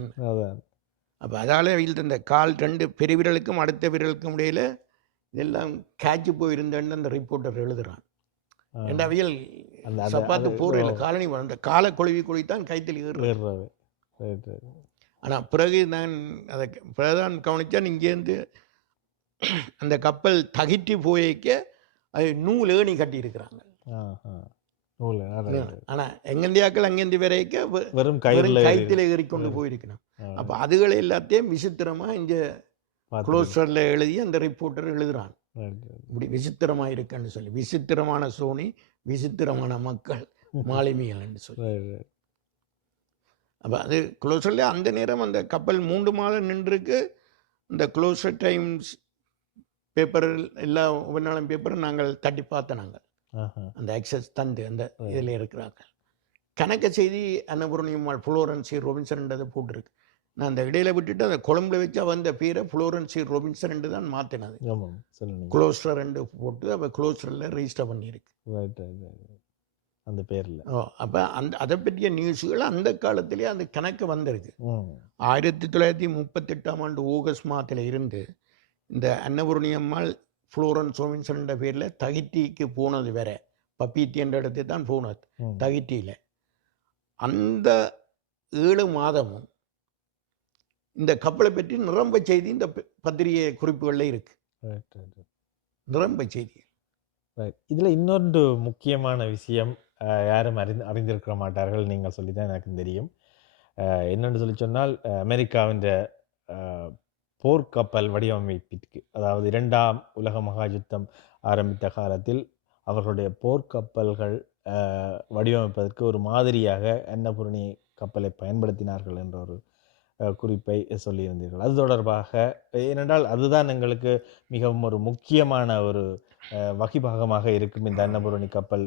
அப்போ அதால் இந்த கால் 2 பெருவிரலுக்கும் அடுத்த விரலுக்கும் இடையில் இதெல்லாம் காய்ச்சி போயிருந்தேன்னு அந்த ரிப்போர்ட்டர் எழுதுறான். என்ற அவியல் சப்பாத்து போரில் காலனி அந்த காலை கொழுவித்தான் கைத்தில் ஏறுறது. ஆனால் பிறகு நான் அதை பிறகுதான் கவனித்தான், இங்கேருந்து அந்த கப்பல் தகிட்டி போய்க்க அது நூல் ஏணி கட்டியிருக்கிறாங்க. ஆனால் எங்கேந்தியாக்கள் அங்கேருந்து வரைக்க வெறும் கைத்தில் ஏறிக்கொண்டு போயிருக்கணும். அப்போ அதுகளை எல்லாத்தையும் விசித்திரமாக இங்கே குளோஸ்டரில் எழுதி அந்த ரிப்போர்ட்டர் எழுதுறான். இப்படி விசித்திரமாக இருக்குன்னு சொல்லி, விசித்திரமான சோனி, விசித்திரமான மக்கள், மாலுமிகள்னு சொல்லி. அப்போ அது குளோஸ்டரில் அந்த நேரம் அந்த கப்பல் 3 மாதம் நின்றுருக்கு. இந்த குளோஸ்டர் டைம்ஸ் பேப்பர் எல்லா ஒவ்வொரு பேப்பரும் நாங்கள் தட்டி பார்த்தோம். நாங்கள் அந்த ஆக்சஸ் தந்து அந்த இதில் இருக்கிறாங்க. கணக்க செய்தி அன்னபூர்ணியம்மாள் ஃப்ளோரன்ஸ் ரொபின்சன்ன்றதை போட்டிருக்கு. நான் அந்த இடையில விட்டுட்டு அந்த கொழம்புல வச்சா வந்த பேரை ஃப்ளோரன்ஸ் ரொபின்சன் தான் மாற்றினது. குளோஸ்டர் 2 போட்டு அப்போ குளோஸ்டரில் ரெஜிஸ்டர் பண்ணியிருக்கு அந்த பேரில். அப்போ அதை பற்றிய நியூஸுகள் அந்த காலத்திலே அந்த கணக்கு வந்திருக்கு. 1938ஆம் ஆண்டு ஆகஸ்ட் மாதத்தில் இருந்து இந்த அன்னபூர்ணியம்மாள் ஃப்ளோரன்ஸ் ரொபின்சன் பேரில் தகிட்டிக்கு போனது வேற, பப்பீத்தி என்ற இடத்தை தான் போனது தகிட்டியில். அந்த 7 மாதமும் இந்த கப்பலை பற்றி நிரம்ப செய்தி இந்த பத்திரிகை குறிப்புகளில் இருக்கு, நிரம்ப செய்தி. இதில் இன்னொன்று முக்கியமான விஷயம் யாரும் அறிந்திருக்க மாட்டார்கள், நீங்கள் சொல்லி தான் எனக்கு தெரியும். என்னென்னு சொல்லி சொன்னால், அமெரிக்காவின் போர்க்கப்பல் வடிவமைப்பிற்கு, அதாவது 2ஆம் உலக மகாயுத்தம் ஆரம்பித்த காலத்தில் அவர்களுடைய போர்க்கப்பல்கள் வடிவமைப்பதற்கு ஒரு மாதிரியாக அன்னபூர்ணி கப்பலை பயன்படுத்தினார்கள் என்ற ஒரு குறிப்பை சொல்லியிருந்தீர்கள். அது தொடர்பாக, ஏனென்றால் அதுதான் எங்களுக்கு மிகவும் ஒரு முக்கியமான ஒரு வகிபாகமாக இருக்கும். இந்த அன்னபூரணி கப்பல்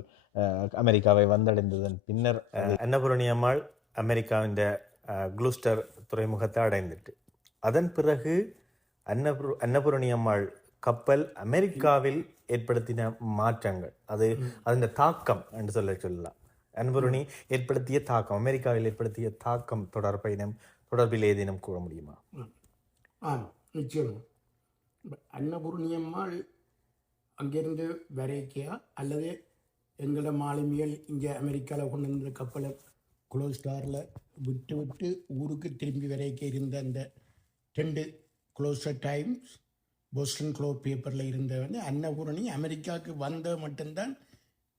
அமெரிக்காவை வந்தடைந்ததன் பின்னர் அன்னபூரணி அம்மாள் அமெரிக்காவின் குளூஸ்டர் துறைமுகத்தை அடைந்துட்டு, அதன் பிறகு அன்னபூரணி அம்மாள் கப்பல் அமெரிக்காவில் ஏற்படுத்தின மாற்றங்கள், அது அதன் தாக்கம் என்று சொல்லலாம். அன்னபூரணி ஏற்படுத்திய தாக்கம், அமெரிக்காவில் ஏற்படுத்திய தாக்கம் தொடர்பில் ஏதேனும் கூற முடியுமா? நிச்சயம். அன்னபூரணி அம்மாள் அங்கேருந்து வரைக்கியா அல்லது எங்களோட மாலுமிகள் இங்கே அமெரிக்காவில் கொண்டு வந்த கப்பலை குளோஸ்டாரில் விட்டு ஊருக்கு திரும்பி வரைக்க இருந்த அந்த 2 குளோஸ்டர் டைம்ஸ் போஸ்டன் குளோப் பேப்பரில் இருந்த வந்து அன்னபூரணி அமெரிக்காவுக்கு வந்த மட்டும்தான்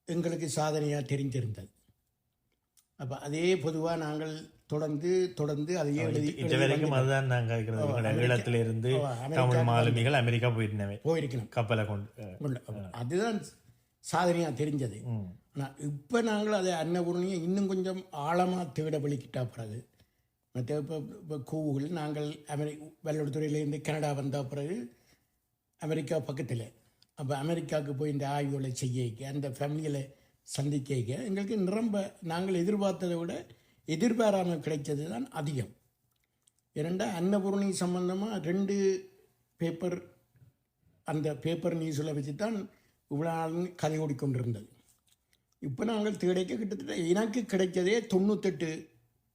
எங்களுக்கு சாதனையாக தெரிஞ்சிருந்தது. அப்போ அதே பொதுவாக நாங்கள் தொடர்ந்து அதையே அதுதான் நாங்கள் ஈழத்திலிருந்து தமிழ் மாலுமிகள் அமெரிக்கா போயிருக்கணும் கப்பலை கொண்டு, அதுதான் சாதனையாக தெரிஞ்சது. ஆனால் இப்போ நாங்கள் அதை அன்னபூரணியை இன்னும் கொஞ்சம் ஆழமாக தேட வலிக்கிட்டா பிறகு மற்ற இப்போ கூகுள் நாங்கள் வெள்ளத்துறையிலேருந்து கனடா வந்த பிறகு அமெரிக்கா பக்கத்தில், அப்போ அமெரிக்காவுக்கு போய் இந்த ஆய்வுகளை செய்ய அந்த ஃபேமிலிகளை சந்திக்க எங்களுக்கு நிரம்ப நாங்கள் எதிர்பார்த்ததை விட எதிர்பாராமல் கிடைச்சது தான் அதிகம். ஏனெண்டா அன்னபூரணி சம்பந்தமாக 2 பேப்பர் அந்த பேப்பர் நியூஸில் வச்சு தான் இவ்வளோ நாள் கதை ஓடிக்கொண்டிருந்தது. இப்போ நாங்கள் தேடைக்க கிட்டத்தட்ட எனக்கு கிடைச்சதே 98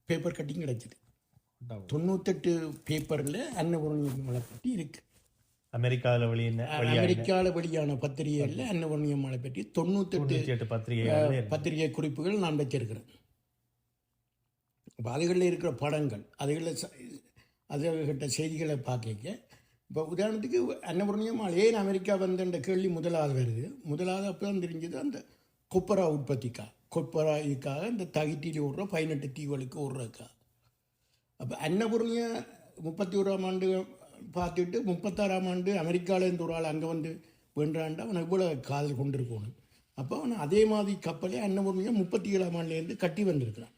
பேப்பர் கட்டிங் கிடைச்சிது. 98 பேப்பரில் அன்னபூர்ணியம்மாளை பற்றி இருக்குது. அமெரிக்காவில் அமெரிக்காவில் வெளியான பத்திரிகைகளில் அன்னபூர்ணியம்மாளை பற்றி 98 பத்திரிகை குறிப்புகள் நான் வச்சிருக்கிறேன். இப்போ அதுகளில் இருக்கிற படங்கள், அதுகிட்ட செய்திகளை பார்க்க, இப்போ உதாரணத்துக்கு அன்னபூர்ணியம்மாள் ஏன் அமெரிக்கா வந்தன்ற கேள்வி முதலாவது வருது. முதலாவது அப்போ தான் தெரிஞ்சது அந்த கொப்பரா உற்பத்திக்காக, கொப்பராய்க்காக இந்த தகிட்டியில் ஓடுற 18 தீவுகளுக்கு ஓடுறதுக்கா. அப்போ அன்னபூர்ணிய 31ஆம் ஆண்டு பார்த்துட்டு 36ஆம் ஆண்டு அமெரிக்காவிலேருந்து ஒரு ஆள் அங்கே வந்து வென்றாண்டா அவனை இவ்வளோ காதல் கொண்டிருக்கணும். அப்போ அவன் அதே மாதிரி கப்பலே அன்னபூர்ணியா 37ஆம் ஆண்டுலேருந்து கட்டி வந்திருக்கிறான்.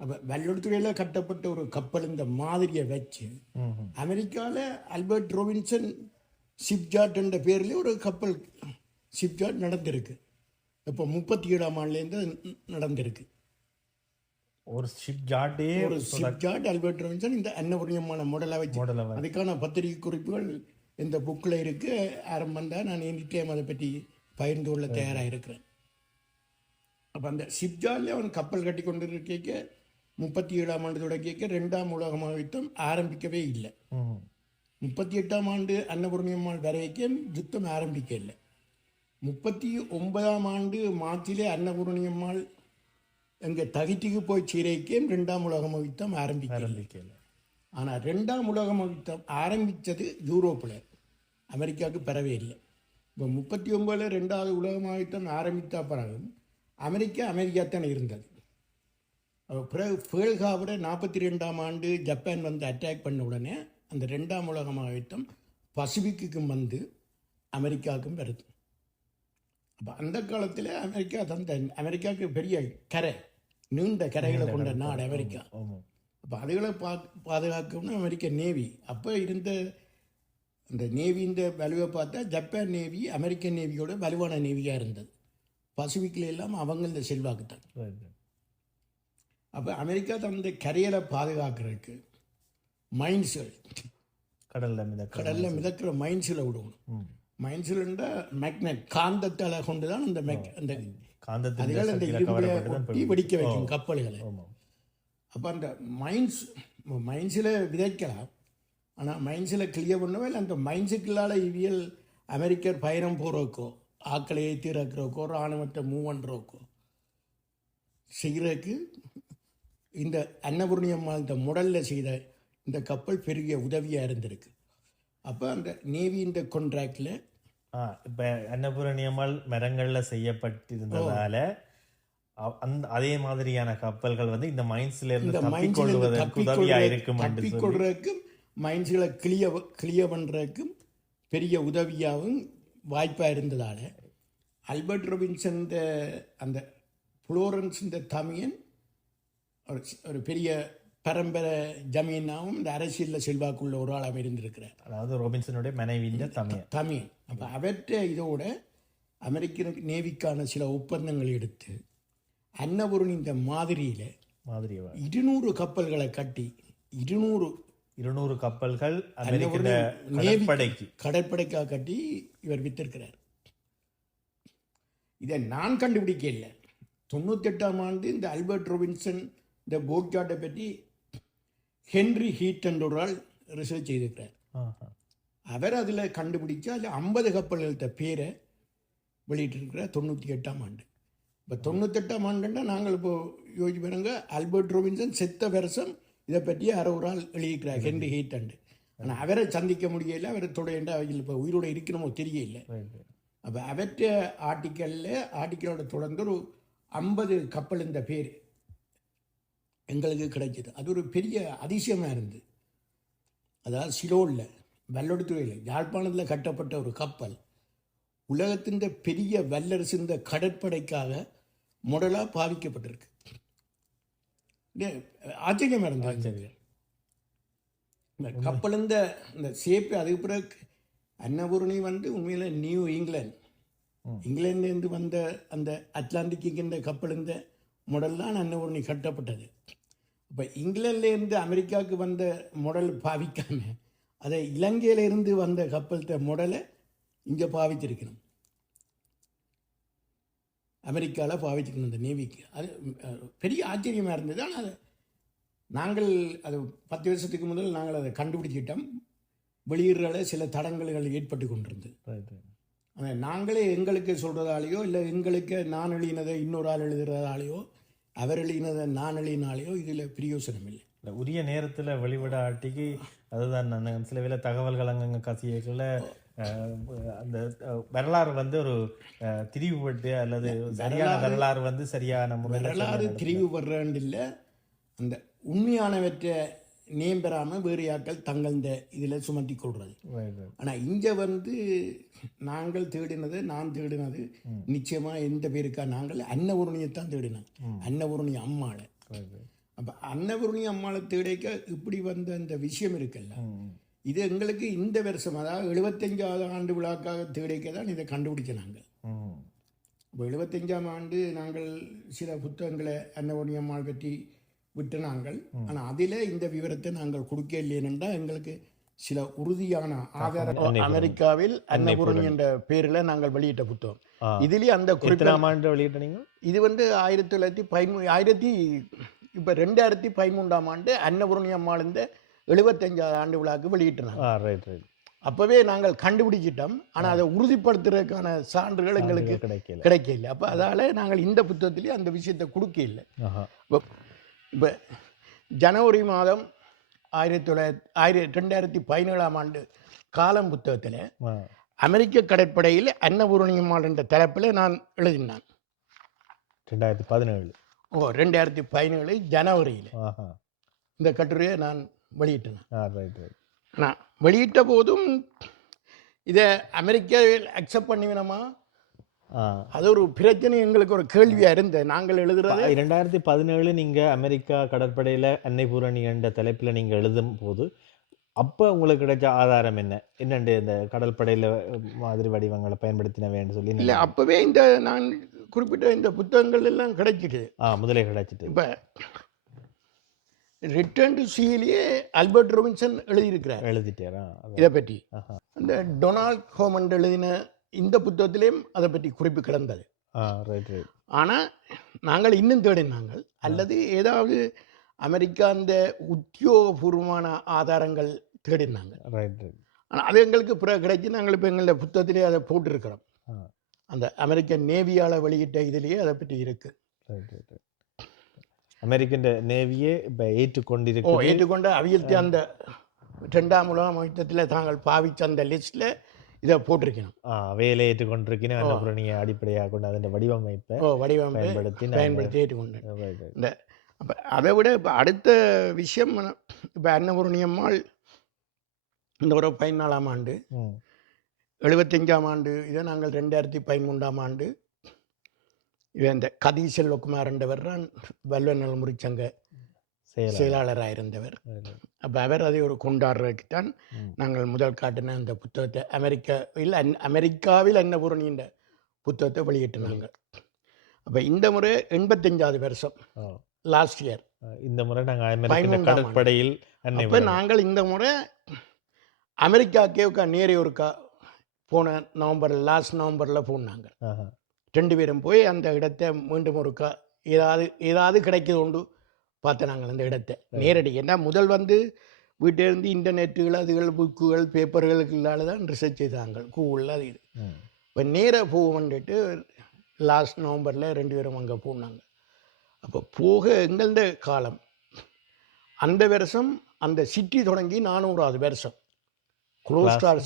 அப்போ வெள்ளத்துறையில் கட்டப்பட்ட ஒரு கப்பல் இந்த மாதிரியை வச்சு அமெரிக்காவில் ஆல்பர்ட் ராபின்சன் ஷிப்ஜார்ட் என்ற பேர்லேயே ஒரு கப்பல் ஷிப்ஜார்ட் நடந்திருக்கு. இப்போ 37ஆம் ஆண்டுலேருந்து நடந்திருக்கு. ஒரு ஷிப்ஜார்ட் ஆல்பர்ட் ராபின்சன் இந்த அன்னபூர்ணியமான மாடலாக வச்சு அதுக்கான பத்திரிகை குறிப்புகள் இந்த புக்கில் இருக்குது. ஆரம்பம் தான் நான் எனி டைம் அதை பற்றி பகிர்ந்து கொள்ள தயாராக இருக்கிறேன். அப்போ அந்த ஷிப்ஜார்ட்லேயே அவன் கப்பல் கட்டி கொண்டு இருக்க 37ஆம் ஆண்டு தொடங்கிய 2ஆம் உலக யுத்தம் ஆரம்பிக்கவே இல்லை. 38ஆம் ஆண்டு அன்னபூர்ணியம்மாள் வரைக்கும் யுத்தம் ஆரம்பிக்க இல்லை. 39ஆம் ஆண்டு மார்ச்சிலே அன்னபூர்ணியம்மாள் எங்கள் தகிட்டிக்கு போய் சீரைக்கும் 2ஆம் உலக யுத்தம் ஆரம்பிக்கல. ஆனால் 2ஆம் உலக யுத்தம் ஆரம்பித்தது யூரோப்பில், அமெரிக்காவுக்கு பெறவே இல்லை. இப்போ 39 2வது உலக யுத்தம் ஆரம்பித்த பிறகு அமெரிக்கா தானே இருந்தது. பிறகு பேர்ல்ஹார்பரை 42ஆம் ஆண்டு ஜப்பான் வந்து அட்டாக் பண்ண உடனே அந்த 2ஆம் உலக யுத்தம் பசிபிக்குக்கும் வந்து அமெரிக்காவுக்கும் வருது. அப்போ அந்த காலத்தில் அமெரிக்காவுக்கு பெரிய கரை, நீண்ட கரைகளை கொண்ட நாடு அமெரிக்கா. அப்போ அதுகளை பாதுகாக்கணும்னு அமெரிக்க நேவி அப்போ இருந்த அந்த நேவிஇந்த வலுவை பார்த்தா ஜப்பான் நேவி அமெரிக்க நேவியோட வலுவான நேவியாக இருந்தது. பசிபிக்கில் எல்லாம் அவங்க இந்த செல்வாக்கு தான். அப்போ அமெரிக்கா தந்த கரையலை பாதுகாக்கிறதுக்கு மைன்ஸுகள், கடலில் மிதக்கிற மைன்ஸில் விடணும். மைன்ஸில்ன்ற மேக்னெட் காந்தத்தால் கொண்டு தான் அந்த அதுகள் அந்த இரும்புல ஒட்டி வெடிக்க வைக்கும் கப்பல்களை. அப்போ அந்த மைன்ஸில் விதைக்கலாம், ஆனால் மைன்ஸில் கிளியர் பண்ணவே இல்லை. அந்த மைன்ஸுக்குள்ளால் இவியல் அமெரிக்கர் பயணம் போகிறோக்கோ, ஆக்களை ஏற்றி இறக்குறோக்கோ, இராணுவத்தை மூவ் பண்ணுறோக்கோ செய்கிறதுக்கு இந்த அன்னபூர்ணியம்மாள் இந்த முடலில் செய்த இந்த கப்பல் பெரிய உதவியாக இருந்திருக்கு. அப்போ அந்த நேவி இந்த கான்ட்ராக்டில் இப்போ அன்னபூரணியம்மாள் மரங்களில் செய்யப்பட்டிருந்ததால அதே மாதிரியான கப்பல்கள் வந்து இந்த மைன்ஸ்ல இருந்து தப்பிக்கொள்றதுக்கும் மைன்ஸ்களை கிளியர் பண்ணுறதுக்கும் பெரிய உதவியாகவும் வாய்ப்பாக இருந்ததால் ஆல்பர்ட் ராபின்சன் அந்த புளோரன்ஸ் இந்த தமியன் ஒரு பெரிய பரம்பரை ஜமீனாகவும் இந்த அரசியலில் செல்வாக்குள்ள ஒரு ஆளாக இருந்திருக்கிறார். அதாவது ராபின்சனுடைய மனைவியின் தமியன். அப்போ அவற்றை இதோட அமெரிக்க நேவிக்கான சில ஒப்பந்தங்கள் எடுத்து அன்னபூரணி இந்த மாதிரியில் 200 கப்பல்களை கட்டி 200 கப்பல்கள் கடற்படைக்காக கட்டி இவர் வித்திருக்கிறார். இதை நான் கண்டுபிடிக்க இல்லை. 98ஆம் ஆண்டு இந்த ஆல்பர்ட் ராபின்சன் இந்த போட்ஜார்ட்டை பற்றி ஹென்ரி ஹீட் என்ற ஒரு ஆள் ரிசர்ச் செய்திருக்கிறார். அவர் அதில் கண்டுபிடிச்சு அதில் 50 கப்பல்கள்கிட்ட பேரை வெளியிட்டிருக்கிறார் 98ஆம் ஆண்டு. இப்போ 98ஆம் ஆண்டுன்னா நாங்கள் இப்போது யோசிச்சு பாருங்க, ஆல்பர்ட் ராபின்சன் செத்த வருஷம் இதை பற்றி ஒரு ஆள் எழுதிக்கிறார் ஹென்ரி ஹீட் அண்டு. ஆனால் அவரை சந்திக்க முடியல, அவரை தொடையண்டா அவர்கள் இப்போ உயிரோடு இருக்கணுமோ தெரியல. அப்போ அவற்ற ஆர்டிக்கலோட தொடர்ந்து ஒரு 50 கப்பல் இந்த பேர் எங்களுக்கு கிடைச்சிது. அது ஒரு பெரிய அதிசயமாக இருந்தது. அதாவது சிலோனில் வெள்ளொடுத்துறையில் யாழ்ப்பாணத்தில் கட்டப்பட்ட ஒரு கப்பல் உலகத்தின் பெரிய வல்லரசு இந்த கடற்படைக்காக முடலாக பாவிக்கப்பட்டிருக்கு. ஆச்சரியமாக இருந்தது. இந்த கப்பல் இந்த சேப்பு அதுக்கு பிறகு அன்னபூரணி வந்து உண்மையில் நியூ இங்கிலாந்துலேருந்து வந்த அந்த அட்லாண்டிக்கு இந்த கப்பல் இந்த முடல் தான் அன்னபூரணி கட்டப்பட்டது. இப்போ இங்கிலாந்துலேருந்து அமெரிக்காவுக்கு வந்த முடல் பாவிக்காமல் அதை இலங்கையிலேருந்து வந்த கப்பல்கிட்ட முடலை இங்கே பாவிச்சிருக்கணும், அமெரிக்காவில் பாவிச்சிருக்கணும் இந்த நேவிக்கு. அது பெரிய ஆச்சரியமாக இருந்தது. ஆனால் நாங்கள் அது 10 வருஷத்துக்கு முதல் நாங்கள் அதை கண்டுபிடிச்சிட்டோம். வெளியிடுறத சில தடங்கல்கள் ஏற்பட்டு கொண்டிருந்தது. அதை நாங்களே எங்களுக்கு சொல்கிறதாலேயோ இல்லை எங்களுக்கு நான் எழுதினதை இன்னொரு ஆள் எழுதுறதாலேயோ அவர் எழுதினதை நான் எழுதினாலேயோ இதில் பிரயோசனம் இல்லை. உரிய நேரத்தில் வெளிவிட ஆட்டிக்கு அதுதான் நான் சில வேளை தகவல்கள் அங்கங்கே கசியக்குள்ள அந்த வரலாறு வந்து ஒரு திரிவுபட்டு அல்லது சரியான வரலாறு வந்து சரியான வரலாறு திரிவு வர்றேன்னு இல்லை, அந்த உண்மையானவற்றை நேம் பெறாமல் வேறு யாக்கள் தங்கள் இந்த இதில் சுமத்தி கொள்வது. ஆனால் இங்கே வந்து நாங்கள் தேடினது நான் தேடினது நிச்சயமாக எந்த பேருக்கா நாங்கள் அன்னபூரணியைத்தான் தேடினோம். அன்னபூரணி அம்மாளை. அப்போ அன்னபூரணி அம்மாளை தேடிக்க இப்படி வந்த அந்த விஷயம் இருக்குல்ல, இது எங்களுக்கு இந்த வருஷம் அதாவது 75வது ஆண்டு விழாக்காக தேடிக்க தான் இதை கண்டுபிடிச்ச நாங்கள். இப்போ 75ஆம் ஆண்டு நாங்கள் சில புத்தகங்களை அன்னபூரணி அம்மாள் பற்றி விட்டு நாங்கள், ஆனால் அதில் இந்த விவரத்தை நாங்கள் கொடுக்க இல்லைன்னா எங்களுக்கு சில உறுதியான ஆதாரம். அமெரிக்காவில் அன்னபூரணி என்ற பேரில் நாங்கள் வெளியிட்ட புத்தகம். இதுலேயே அந்த குறிப்பிட்ட வெளியிட்ட இது வந்து 1913 இப்போ 2013ஆம் ஆண்டு அன்னபூரணி அம்மாள் இந்த 75வது ஆண்டு விழாக்கு வெளியிட்டாங்க. அப்போவே நாங்கள் கண்டுபிடிச்சிட்டோம், ஆனால் அதை உறுதிப்படுத்துறதுக்கான சான்றுகள் எங்களுக்கு கிடைக்கல. அப்போ அதால் நாங்கள் இந்த புத்தகத்திலேயே அந்த விஷயத்தை கொடுக்க இல்லை. இப்போ ஜனவரி மாதம் 2017ஆம் ஆண்டு காலம் புத்தகத்தில் அமெரிக்க கடற்படையில் அன்னபூரணி அம்மாள் என்ற தலைப்பில் நான் எழுதினான். 2017 2017 ஜனவரியில் இந்த கட்டுரையை நான் வெளியிட்டேன். நான் வெளியிட்ட போதும் இதை அமெரிக்காவில் அக்செப்ட் பண்ணிவினோமா, அது ஒரு பிரச்சனை எங்களுக்கு ஒரு கேள்வியாக இருந்தது. நாங்கள் எழுதுறது 2017 நீங்கள் அமெரிக்கா கடற்படையில் அன்னைபூரணி என்ற தலைப்பில் நீங்கள் எழுதும் போது அப்போ உங்களுக்கு கிடைச்ச ஆதாரம் என்னண்டு இந்த கடற்படையில் மாதிரி வடிவங்களை பயன்படுத்தினவேன்னு சொல்லி? இல்லை, அப்போவே இந்த நான் குறிப்பிட்ட இந்த புத்தகங்கள் எல்லாம் கிடைச்சிட்டு முதலே கிடைச்சிட்டு. இப்போ ரிட்டர்ன் டு சீலேயே ஆல்பர்ட் ராபின்சன் எழுதிட்டாரா இதை பற்றி? அந்த டொனால்ட் ஹோமண்ட் எழுதின இந்த புத்தகத்திலேயும் அதை பற்றி குறிப்பு கிடந்தது. ஆனால் நாங்கள் இன்னும் தேடினாங்க, அல்லது ஏதாவது அமெரிக்கா அந்த உத்தியோகபூர்வமான ஆதாரங்கள் தேடினாங்க. ஆனால் அது எங்களுக்கு பிறகு கிடைச்சி நாங்கள் இப்போ எங்களோட புத்தகத்திலே அதை போட்டிருக்கிறோம். அந்த அமெரிக்க நேவியால் வெளியிட்ட இதிலேயே அதை பற்றி இருக்குது. அமெரிக்கன் நேவியே இப்போ ஏற்றுக்கொண்டு அவியத்தை அந்த 2ஆம் உலக யுத்தத்தில் தாங்கள் பாவிச்ச அந்த லிஸ்ட்டில் இதை போட்டிருக்கணும். வேலை ஏற்றுக்கொண்டிருக்கணும். அன்னபூரணியை அடிப்படையாக கொண்டு அதன் வடிவமைப்பை பயன்படுத்தி ஏற்றுக்கொண்டேன். இந்த அப்போ அதை விட இப்போ அடுத்த விஷயம், இப்போ அன்னபூரணி அம்மாள் இந்த ஒரு 14ஆம் ஆண்டு 75ஆம் ஆண்டு இதை நாங்கள் 2013ஆம் ஆண்டு இவன் இந்த கதி செல்வகுமார் என்றவர் தான் வல்லுநர் முறிச்சங்க செயலாளராக இருந்தவர். அப்போ அவர் அதை ஒரு கொண்டாடுறதுக்கு தான் நாங்கள் முதல் காட்டின அந்த புத்தகத்தை அமெரிக்காவில் அன்னபூரணி என்ற புத்தகத்தை வெளியிட்டினாங்க. அப்போ இந்த முறை 85வது வருஷம், லாஸ்ட் இயர். இந்த முறை நாங்கள் கடற்படையில் அப்போ நாங்கள் இந்த முறை அமெரிக்காக்கே நேரே ஒருக்கா போன லாஸ்ட் நவம்பரில் போனாங்க. 2 பேரும் போய் அந்த இடத்தை மீண்டும் ஒருக்கா ஏதாவது கிடைக்கிது உண்டு பார்த்து நாங்கள் அந்த இடத்தை நேரடி. ஏன்னா முதல் வந்து வீட்டிலிருந்து இன்டர்நெட்டுகள் அதுகள் புக்குகள் பேப்பர்களுக்கு இல்லாத தான் ரிசர்ச் செய்தாங்க கூகுளில். அது இது இப்போ நேராக போவோம்னுட்டு லாஸ்ட் நவம்பரில் 2 பேரும் அங்கே போனாங்க. அப்போ போக எங்களோட காலம் அந்த வருஷம் அந்த சிட்டி தொடங்கி 400வது வருஷம், க்ளோஸ்டார்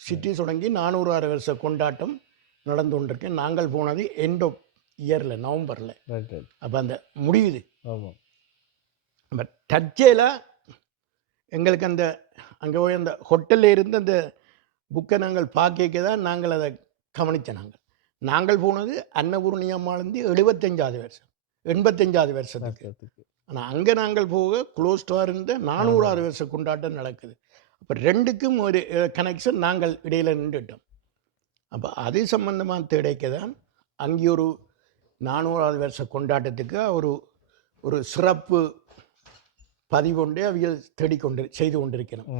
சிட்டி தொடங்கி 400வது வருஷ கொண்டாட்டம் நடந்து கொண்டிருக்கு. நாங்கள் போனது எண்ட் ஆஃப் இயரில் நவம்பரில். அப்போ அந்த முடியுது. பட் தற்செயல எங்களுக்கு அந்த அங்கே போய் அந்த ஹோட்டலில் இருந்து அந்த புக்கை நாங்கள் பார்க்க தான் நாங்கள் அதை கவனித்தோம். நாங்கள் போனது அன்னபூரணி அம்மாளந்து 75வது வருஷம் 85வது வருஷத்துக்கு. ஆனால் அங்கே நாங்கள் போக க்ளோஸ்டாக இருந்த 400வது வருஷ கொண்டாட்டம் நடக்குது. அப்போ ரெண்டுக்கும் ஒரு கனெக்ஷன் நாங்கள் இடையில் நின்றுட்டோம். அப்போ அது சம்பந்தமாக தேடைக்க தான் அங்கே ஒரு 400வது வருஷ கொண்டாட்டத்துக்கு ஒரு சிறப்பு பதிவொன்றே அவியல் செய்து கொண்டிருக்கிறோம்.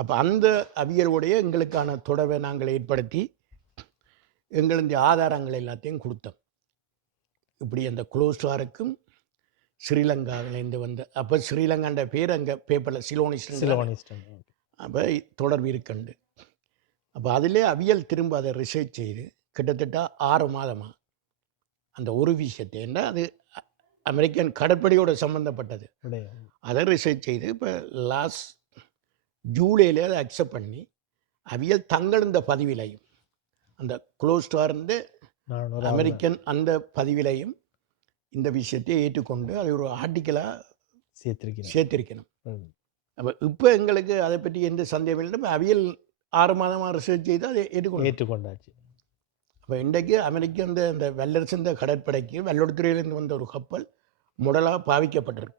அப்போ அந்த அவியலுடைய எங்களுக்கான தொடர்பை நாங்கள் ஏற்படுத்தி எங்களுடைய ஆதாரங்கள் எல்லாத்தையும் கொடுத்தோம். இப்படி அந்த க்ளோஸ்டாருக்கும் ஸ்ரீலங்காவிலேருந்து வந்து அப்போ ஸ்ரீலங்கான்ற பேர் அங்கே பேப்பரில் சிலோனிஸ்ட் சிலோனிஸ்ட். அப்போ தொடர்பு இருக்குண்டு. அப்போ அதிலே அவியல் திரும்ப அதை ரிசர்ச் செய்து கிட்டத்தட்ட 6 மாதமாக அந்த ஒரு விஷயத்தை ஏன்னா அது அமெரிக்கன் கடற்படையோட சம்மந்தப்பட்டது. அதை ரிசர்ச் செய்து இப்போ லாஸ்ட் ஜூலையிலே அதை அக்செப்ட் பண்ணி அவியல் தங்கள் இந்த பதிவிலையும் அந்த க்ளோஸ்டாக இருந்து அமெரிக்கன் அந்த பதிவிலையும் இந்த விஷயத்தை ஏற்றுக்கொண்டு அதை ஒரு ஆர்டிக்கலாக சேர்த்திருக்கணும். அப்போ இப்போ எங்களுக்கு அதை பற்றி எந்த சந்தேகம் இல்லை. அவியல் 6 மாதமாக ரிசர்ச் செய்து அதை ஏற்றுக்கொண்டாச்சு. அப்போ இன்றைக்கு அமெரிக்க அந்த வல்லரசு கடற்படைக்கு வெள்ளோடுத்துறையிலிருந்து வந்த ஒரு கப்பல் முதலாக பாவிக்கப்பட்டிருக்கு.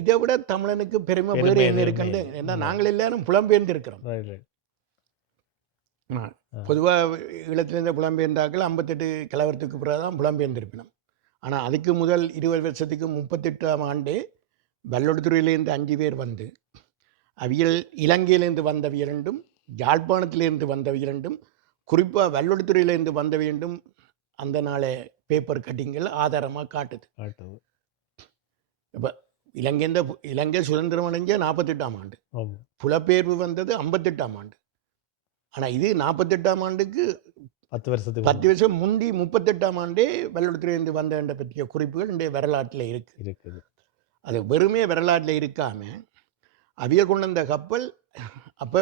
இதை விட தமிழனுக்கு பெருமை வேறு என்ன இருக்குன்னு ஏன்னா நாங்கள் எல்லாரும் புலம்பெயர்ந்து இருக்கிறோம். பொதுவாக ஈழத்திலிருந்த புலம்பெயர்ந்தாக்கள் 58 கலவரத்துக்கு பிறகு தான் புலம்பெயர்ந்திருப்பினோம். ஆனால் அதுக்கு முதல் 20 வருஷத்துக்கு 38ஆம் ஆண்டே வெள்ளோடுத்துறையிலேருந்து 5 பேர் வந்து அவியல் இலங்கையிலேருந்து வந்தவை 2, யாழ்ப்பாணத்திலேருந்து வந்தவை 2, குறிப்பாக வெள்ளோடுத்துறையிலேருந்து வந்தவை 2 அந்த நாளே பேப்பர் கட்டிங்கள் ஆதாரமாக காட்டுது. இப்போ இலங்கை சுதந்திரம் அடைஞ்ச 48ஆம் ஆண்டு, புலப்பெயர்வு வந்தது 58ஆம் ஆண்டு. ஆனால் இது 48ஆம் ஆண்டுக்கு 10 வருஷம் முந்தி 38ஆம் ஆண்டே வெள்ளோடுத்துறையிலேருந்து வந்த பற்றிய குறிப்புகள் இன்றைய வரலாற்றில் இருக்குது. அது வெறுமே வரலாற்றில் இருக்காமல் அவியல் கொண்டு வந்த கப்பல் அப்போ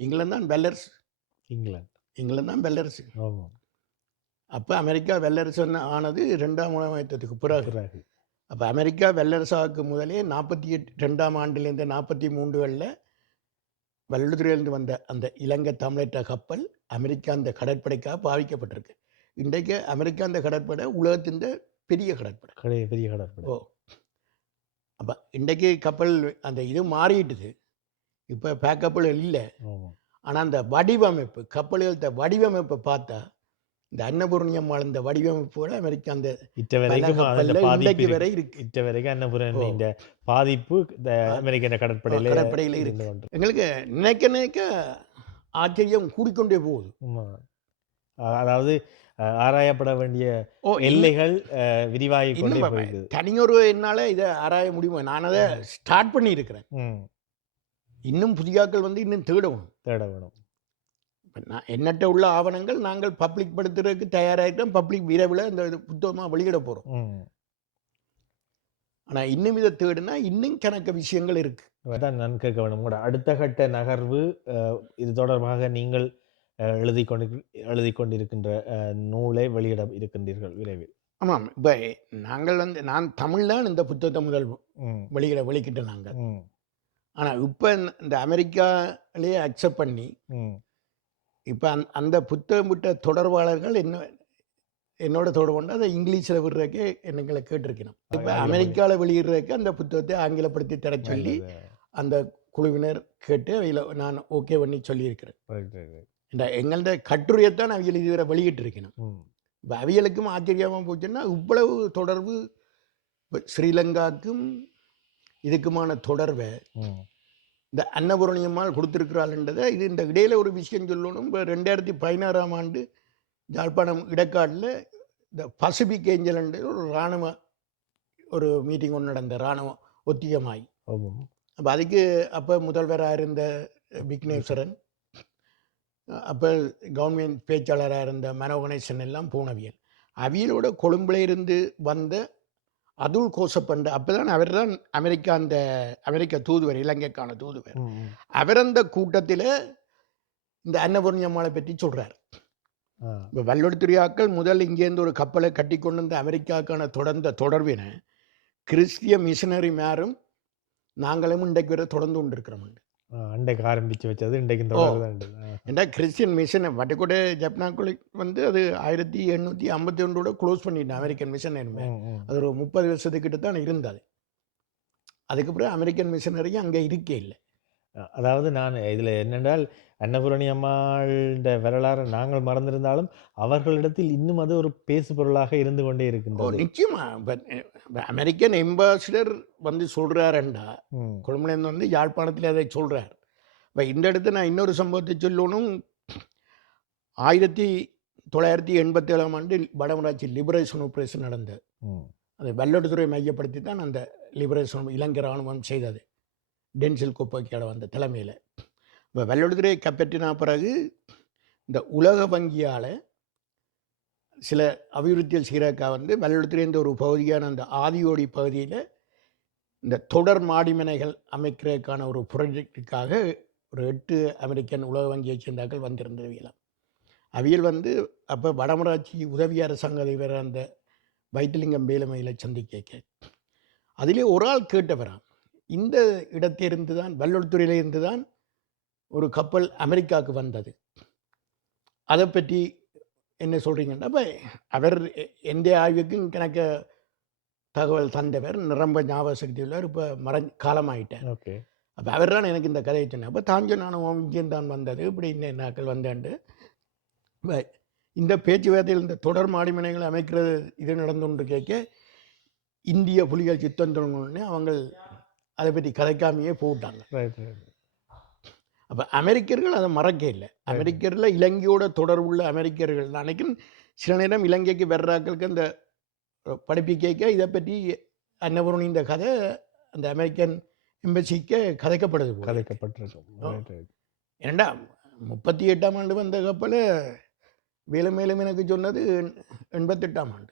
இங்கிலாந்து தான் வெல்லரசு. இங்கிலாந்து தான் வெல்லரசு. அப்போ அமெரிக்கா வெல்லரசு ஆனது 2ஆம் உலக யுத்தத்துக்கு பிறகு. அப்போ அமெரிக்கா வெல்லரசாவுக்கு முதலே 42ஆம் ஆண்டிலேருந்து 43களில் வெள்ளோடுத்துறையிலிருந்து வந்த அந்த இலங்கை தமிழற்ற கப்பல் அமெரிக்கா அந்த கடற்படைக்காக பாவிக்கப்பட்டிருக்கு. இன்றைக்கு அமெரிக்கா அந்த கடற்படை உலகத்தின் பெரிய கடற்படை. ஓ அப்போ இன்றைக்கு கப்பல் அந்த இது மாறிட்டுது. இப்போ பேக்கப்பல் இல்லை. ஆனால் அந்த வடிவமைப்பு கப்பல்கள வடிவமைப்பை பார்த்தா இந்த அன்னபூரணி அம்மாள் இந்த வடிவமைப்போட அமெரிக்கா அந்த இன்றைக்கு வரை இருக்கு. இந்த பாதிப்பு கடற்படையில் இருக்கு. எங்களுக்கு நினைக்க ஆச்சரியம் கூடிக்கொண்டே போகுது. அதாவது ஆராயப்பட வேண்டிய எல்லைகள் விரிவாகி கொண்டே போகுது. தனியொரு என்னால் இதை ஆராய முடியுமா? நான் அதை ஸ்டார்ட் பண்ணி இருக்கிறேன். இன்னும் புதியாக்கள் வந்து இன்னும் தேட வேணும். நான் என்னட்ட உள்ள ஆவணங்கள் நாங்கள் பப்ளிக் படுத்துறதுக்கு தயாராகிட்டோம். பப்ளிக் விரைவில் இந்த புத்தகமாக வெளியிட போகிறோம். ஆனால் இன்னும் இதை தேடுனா இன்னும் கணக்க விஷயங்கள் இருக்கு. அதான் நான் கேட்க வேணும். உங்களோட அடுத்த கட்ட நகர்வு இது தொடர்பாக நீங்கள் எழுதி கொண்டிருக்கின்ற நூலை வெளியிட இருக்கின்றீர்கள் விரைவில். ஆமாம். இப்போ நாங்கள் வந்து நான் தமிழ்தான் இந்த புத்தகத்தை முதல் வெளிக்கிட்டோம் நாங்கள். ஆனால் இப்போ இந்த அமெரிக்காலேயே அக்செப்ட் பண்ணி இப்போ அந்த புத்தகம் விட்ட தொடர்பாளர்கள் என்னோட தொடர்பு கொண்டு அதை இங்கிலீஷில் விடுறதுக்கு எங்களை கேட்டிருக்கணும். இப்போ அமெரிக்காவில் வெளியிடுறதுக்கு அந்த புத்தகத்தை ஆங்கிலப்படுத்தி தர சொல்லி அந்த குழுவினர் கேட்டு அவையில் நான் ஓகே பண்ணி சொல்லியிருக்கிறேன். இந்த எங்கள்ட கட்டுரையைத்தான் அவியல் இதுவரை வெளியிட்டு இருக்கணும். இப்போ அவியலுக்கும் ஆச்சரியமாக போச்சுன்னா இவ்வளவு தொடர்பு ஸ்ரீலங்காவுக்கும் இதுக்குமான தொடர்பை இந்த அன்னபூரணியம்மாள் கொடுத்துருக்கிறாள்ன்றதை இது இந்த இடையில ஒரு விஷயம் சொல்லணும். இப்போ 2016ஆம் ஆண்டு யாழ்ப்பாணம் இடக்காட்டில் இந்த பசிபிக் ஏஞ்சல் ஒரு இராணுவ ஒரு மீட்டிங் ஒன்று நடந்த இராணுவ ஒத்திகமாய். அப்போ அதுக்கு அப்போ முதல்வராக இருந்த விக்னேஸ்வரன், அப்போ கவர்மெண்ட் பேச்சாளராக இருந்த மனோகணேசன் எல்லாம் போனவியல். அவியலோட கொழும்புல இருந்து வந்த அதுல் கோசப்பண்டு அப்போ தான் அவர் தான் அமெரிக்க தூதுவர், இலங்கைக்கான தூதுவர். அவர் அந்த கூட்டத்தில் இந்த அன்னபூரணி அம்மாளை பற்றி சொல்கிறார். இப்போ வெள்ளோடுத்துறையாக்கள் முதல் இங்கேருந்து ஒரு கப்பலை கட்டி கொண்டு வந்து அமெரிக்காவுக்கான தொடர்பினை கிறிஸ்திய மிஷனரி மேரும் நாங்களும் இன்றைக்கு வரை தொடர்ந்து கொண்டு இருக்கிறோம். அன்றைக்கு ஆரம்பித்து வச்சது இன்றைக்கு ஏன்னா கிறிஸ்டியன் மிஷன் வட்டுக்கோட்டை ஜப்னாக்குள்ளே வந்து அது 1851 க்ளோஸ் பண்ணிட்டேன் அமெரிக்கன் மிஷன். அது ஒரு 30 வருஷத்துக்கிட்ட தான் இருந்தது. அதுக்கப்புறம் அமெரிக்கன் மிஷனரி அங்கே இருக்கே இல்லை. அதாவது நான் இதில் என்னென்றால் அன்னபூரணி அம்மாளுடைய வரலாறு நாங்கள் மறந்திருந்தாலும் அவர்களிடத்தில் இன்னும் அது ஒரு பேசு பொருளாக இருந்து கொண்டே இருக்கின்றது. நிச்சயமாக அமெரிக்கன் எம்பாசிடர் வந்து சொல்கிறாருண்டா கொழும்புலேருந்து வந்து யாழ்ப்பாணத்தில் அதை சொல்கிறார். இப்போ இந்த இடத்துல நான் இன்னொரு சம்பவத்தை சொல்லணும். 1987ஆம் ஆண்டு வடமராட்சி லிபரேஷன் ஆப்ரேஷன் நடந்தது. அது வெள்ளோட்டுத்துறை மையப்படுத்தி தான் அந்த லிபரேஷன் இலங்கை இராணுவம் செய்தது. டென்சில் கோப்பைக்கால வந்த தலைமையில். இப்போ வெள்ளோட்டுத்துறையை கைப்பற்றின பிறகு இந்த உலக வங்கியால் சில அபிவிருத்தியில் சீராக்கா வந்து வெள்ளோட்டுத்துறை ஒரு பகுதியான அந்த ஆதியோடி பகுதியில் இந்த தொடர் மாடிமனைகள் அமைக்கிறதுக்கான ஒரு ப்ராஜெக்டுக்காக ஒரு 8 அமெரிக்கன் உலக வங்கியைச் சேர்ந்தார்கள் வந்திருந்தவையெல்லாம். அவியல் வந்து அப்போ வடமராட்சி உதவி அரசாங்க அதிபர் அந்த வைத்திலிங்கம் வேலுமையில சந்திக்க அதிலே ஒரு ஆள் கேட்டவராம், இந்த இடத்திலிருந்து தான் வெள்ளோட்டுத்துறையிலிருந்து தான் ஒரு கப்பல் அமெரிக்காவுக்கு வந்தது, அதை பற்றி என்ன சொல்கிறீங்கன்னா, அப்போ அவர் எந்த ஆய்வுக்கும் எனக்கு தகவல் தந்தவர், நிரம்ப ஞாபக சக்தி உள்ளவர், இப்போ காலமாயிட்டார். ஓகே. அப்போ அவர் தான் எனக்கு இந்த கதையை சொன்னேன். அப்போ தாஞ்ச நானும் இங்கேயும் தான் வந்தது, இப்படி இந்த நாட்கள் வந்தாண்டு இந்த பேச்சுவார்த்தையில் இந்த தொடர் மாடிமனைகளை அமைக்கிறது இது நடந்து கொண்டு கேட்க இந்திய புலிகள் சித்தம் தொடங்கணுன்னே அவங்க அதை பற்றி கதைக்காமையே போட்டாங்க. அப்போ அமெரிக்கர்கள் அதை மறக்க இல்லை. அமெரிக்கரில் இலங்கையோட தொடர்புள்ள அமெரிக்கர்கள் நினைக்கும் சில நேரம் இலங்கைக்கு வர்றாக்களுக்கு அந்த படிப்பிக்க இதை பற்றி அன்னபூரணி இந்த கதை அந்த அமெரிக்கன் எம்பசிக்கு கதைக்கப்பட்டிருக்கு. ஏண்டா 38ஆம் ஆண்டு வந்த கப்பல் மேலும் எனக்கு சொன்னது 88ஆம் ஆண்டு.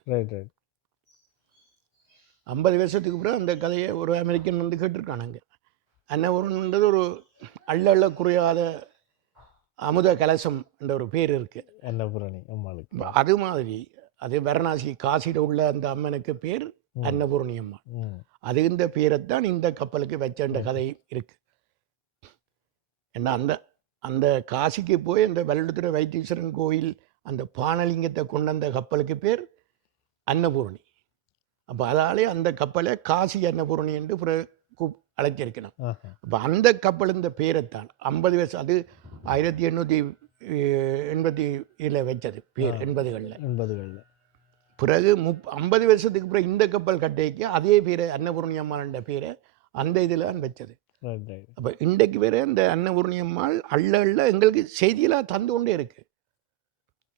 50 வருஷத்துக்கு பிறகு அந்த கதையை ஒரு அமெரிக்கன் வந்து கேட்டிருக்கானாங்க. அன்னபூரன்ன்றது ஒரு அள்ள குறையாத அமுத கலசம் என்ற ஒரு பேர் இருக்கு அன்னபூரணி அம்மாளுக்கு. அது மாதிரி அது வாரணாசி காசியில் உள்ள அந்த அம்மனுக்கு பேர் அன்னபூரணி அம்மா. அது இந்த பேரைத்தான் இந்த கப்பலுக்கு வச்ச கதை இருக்கு. ஏன்னா அந்த அந்த காசிக்கு போய் அந்த வெள்ளத்துறை வைத்தீஸ்வரன் கோயில் அந்த பானலிங்கத்தை கொண்டு வந்த கப்பலுக்கு பேர் அன்னபூரணி. அப்போ அதாலே அந்த கப்பலை காசி அன்னபூரணி என்று அழைச்சிருக்கணும். அப்போ அந்த கப்பல் இந்த பேரைத்தான் 50 வருஷம், அது 1887 வச்சது பேர் 80களில். பிறகு 50 வருஷத்துக்கு பிறகு இந்த கப்பல் கட்டைக்கு அதே பேரை அன்னபூரணி அம்மாள்ன்ற பேரை அந்த இதில் தான் வச்சது. அப்போ இன்றைக்கு வேற இந்த அன்னபூரணி அம்மாள் அள்ள எங்களுக்கு செய்தியெல்லாம் தந்து கொண்டே இருக்கு.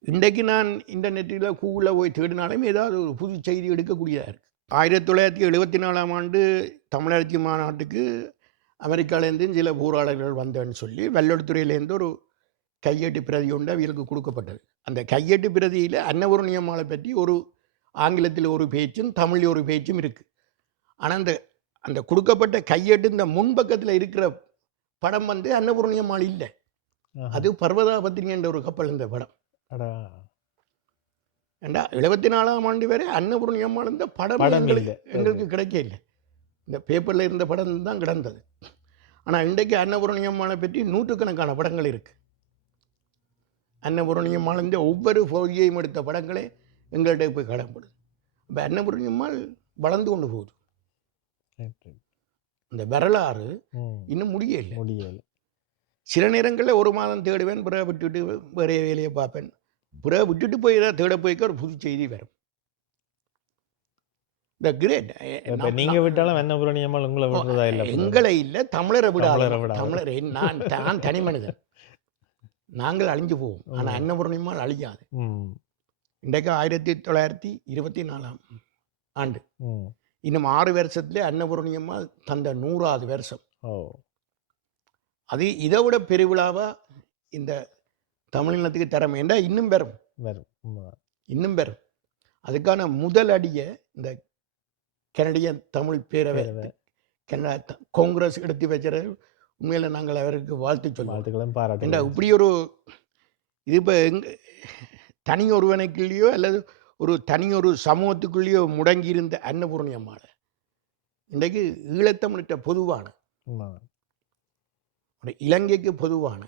இன்றைக்கு நான் இன்டர்நெட்டில் கூகுளில் போய் தேடினாலும் ஏதாவது ஒரு புது செய்தி எடுக்கக்கூடியதாக இருக்குது. 1974ஆம் ஆண்டு தமிழரசி மாநாட்டுக்கு அமெரிக்காவிலேருந்து சில போராளர்கள் வந்தேன்னு சொல்லி வெள்ளோட்டுத்துறையிலேருந்து ஒரு கையெட்டு பிரதி ஒன்று அவர்களுக்கு கொடுக்கப்பட்டது. அந்த கையெட்டு பிரதியில் அன்னபூரணி அம்மாளை பற்றி ஒரு ஆங்கிலத்தில் ஒரு பேச்சும் தமிழில் ஒரு பேச்சும் இருக்குது. ஆனால் அந்த அந்த கொடுக்கப்பட்ட கையெட்டு இந்த முன்பக்கத்தில் இருக்கிற படம் வந்து அன்னபூரணி அம்மாள் இல்லை, அது பர்வதாபத்தினி என்ற ஒரு கப்பல் இந்த படம். ஏண்டா 74ஆம் ஆண்டு வரை அன்னபூரணி அம்மாள் இந்த படம் எங்களுக்கு கிடைக்க இல்லை. இந்த பேப்பரில் இருந்த படம் தான் கிடந்தது. ஆனால் இன்றைக்கு அன்னபூரணி அம்மாளை பற்றி நூற்றுக்கணக்கான படங்கள் இருக்குது. அன்னபூரணி அம்மாள் இந்த ஒவ்வொரு பகுதியையும் எடுத்த படங்களே எங்கள்கிட்ட போய் கடப்படுது. இப்போ அன்னபூரணி அம்மாள் வளர்ந்து கொண்டு போகுது. இந்த வரலாறு இன்னும் முடியலை. சில நேரங்களில் ஒரு மாதம் தேடுவேன், பிறகு விட்டுட்டு வேற வேலையை பார்ப்பேன், பிறகு விட்டுட்டு போய் தேட போய்க்க ஒரு புது செய்தி வரும். இந்த கிரேட் நீங்க விட்டாலும் அன்னபூரணி அம்மாள் உங்களை விடுறதா இல்லை? எங்களை இல்லை, தமிழரை விடாத. தமிழரை நான் தனி மனிதன், நாங்கள் அழிஞ்சு போவோம். ஆனால் அன்னபூரணி அம்மாள் அழியாது. இன்றைக்கு 1924ஆம் ஆண்டு, இன்னும் 6 வருஷத்துல அன்னபூரணி அம்மாள் தந்த 100வது வருஷம். அது இதை விட பெருவிழாவா இந்த தமிழினத்துக்கு திறமை என்றால் இன்னும் பெறும். அதுக்கான முதல் அடியை இந்த கனடிய தமிழ் பேரவை காங்கிரஸ் எடுத்து வச்சுற உண்மையில் நாங்கள் அவருக்கு வாழ்த்து சொல்லுவோம். ஏண்டா இப்படி ஒரு இது இப்போ தனி ஒருவனுக்குள்ளேயோ அல்லது ஒரு தனியொரு சமூகத்துக்குள்ளேயோ முடங்கியிருந்த அன்னபூரணி அம்மாள் இன்றைக்கு ஈழத்தமிழ்கிட்ட பொதுவான, இலங்கைக்கு பொதுவான,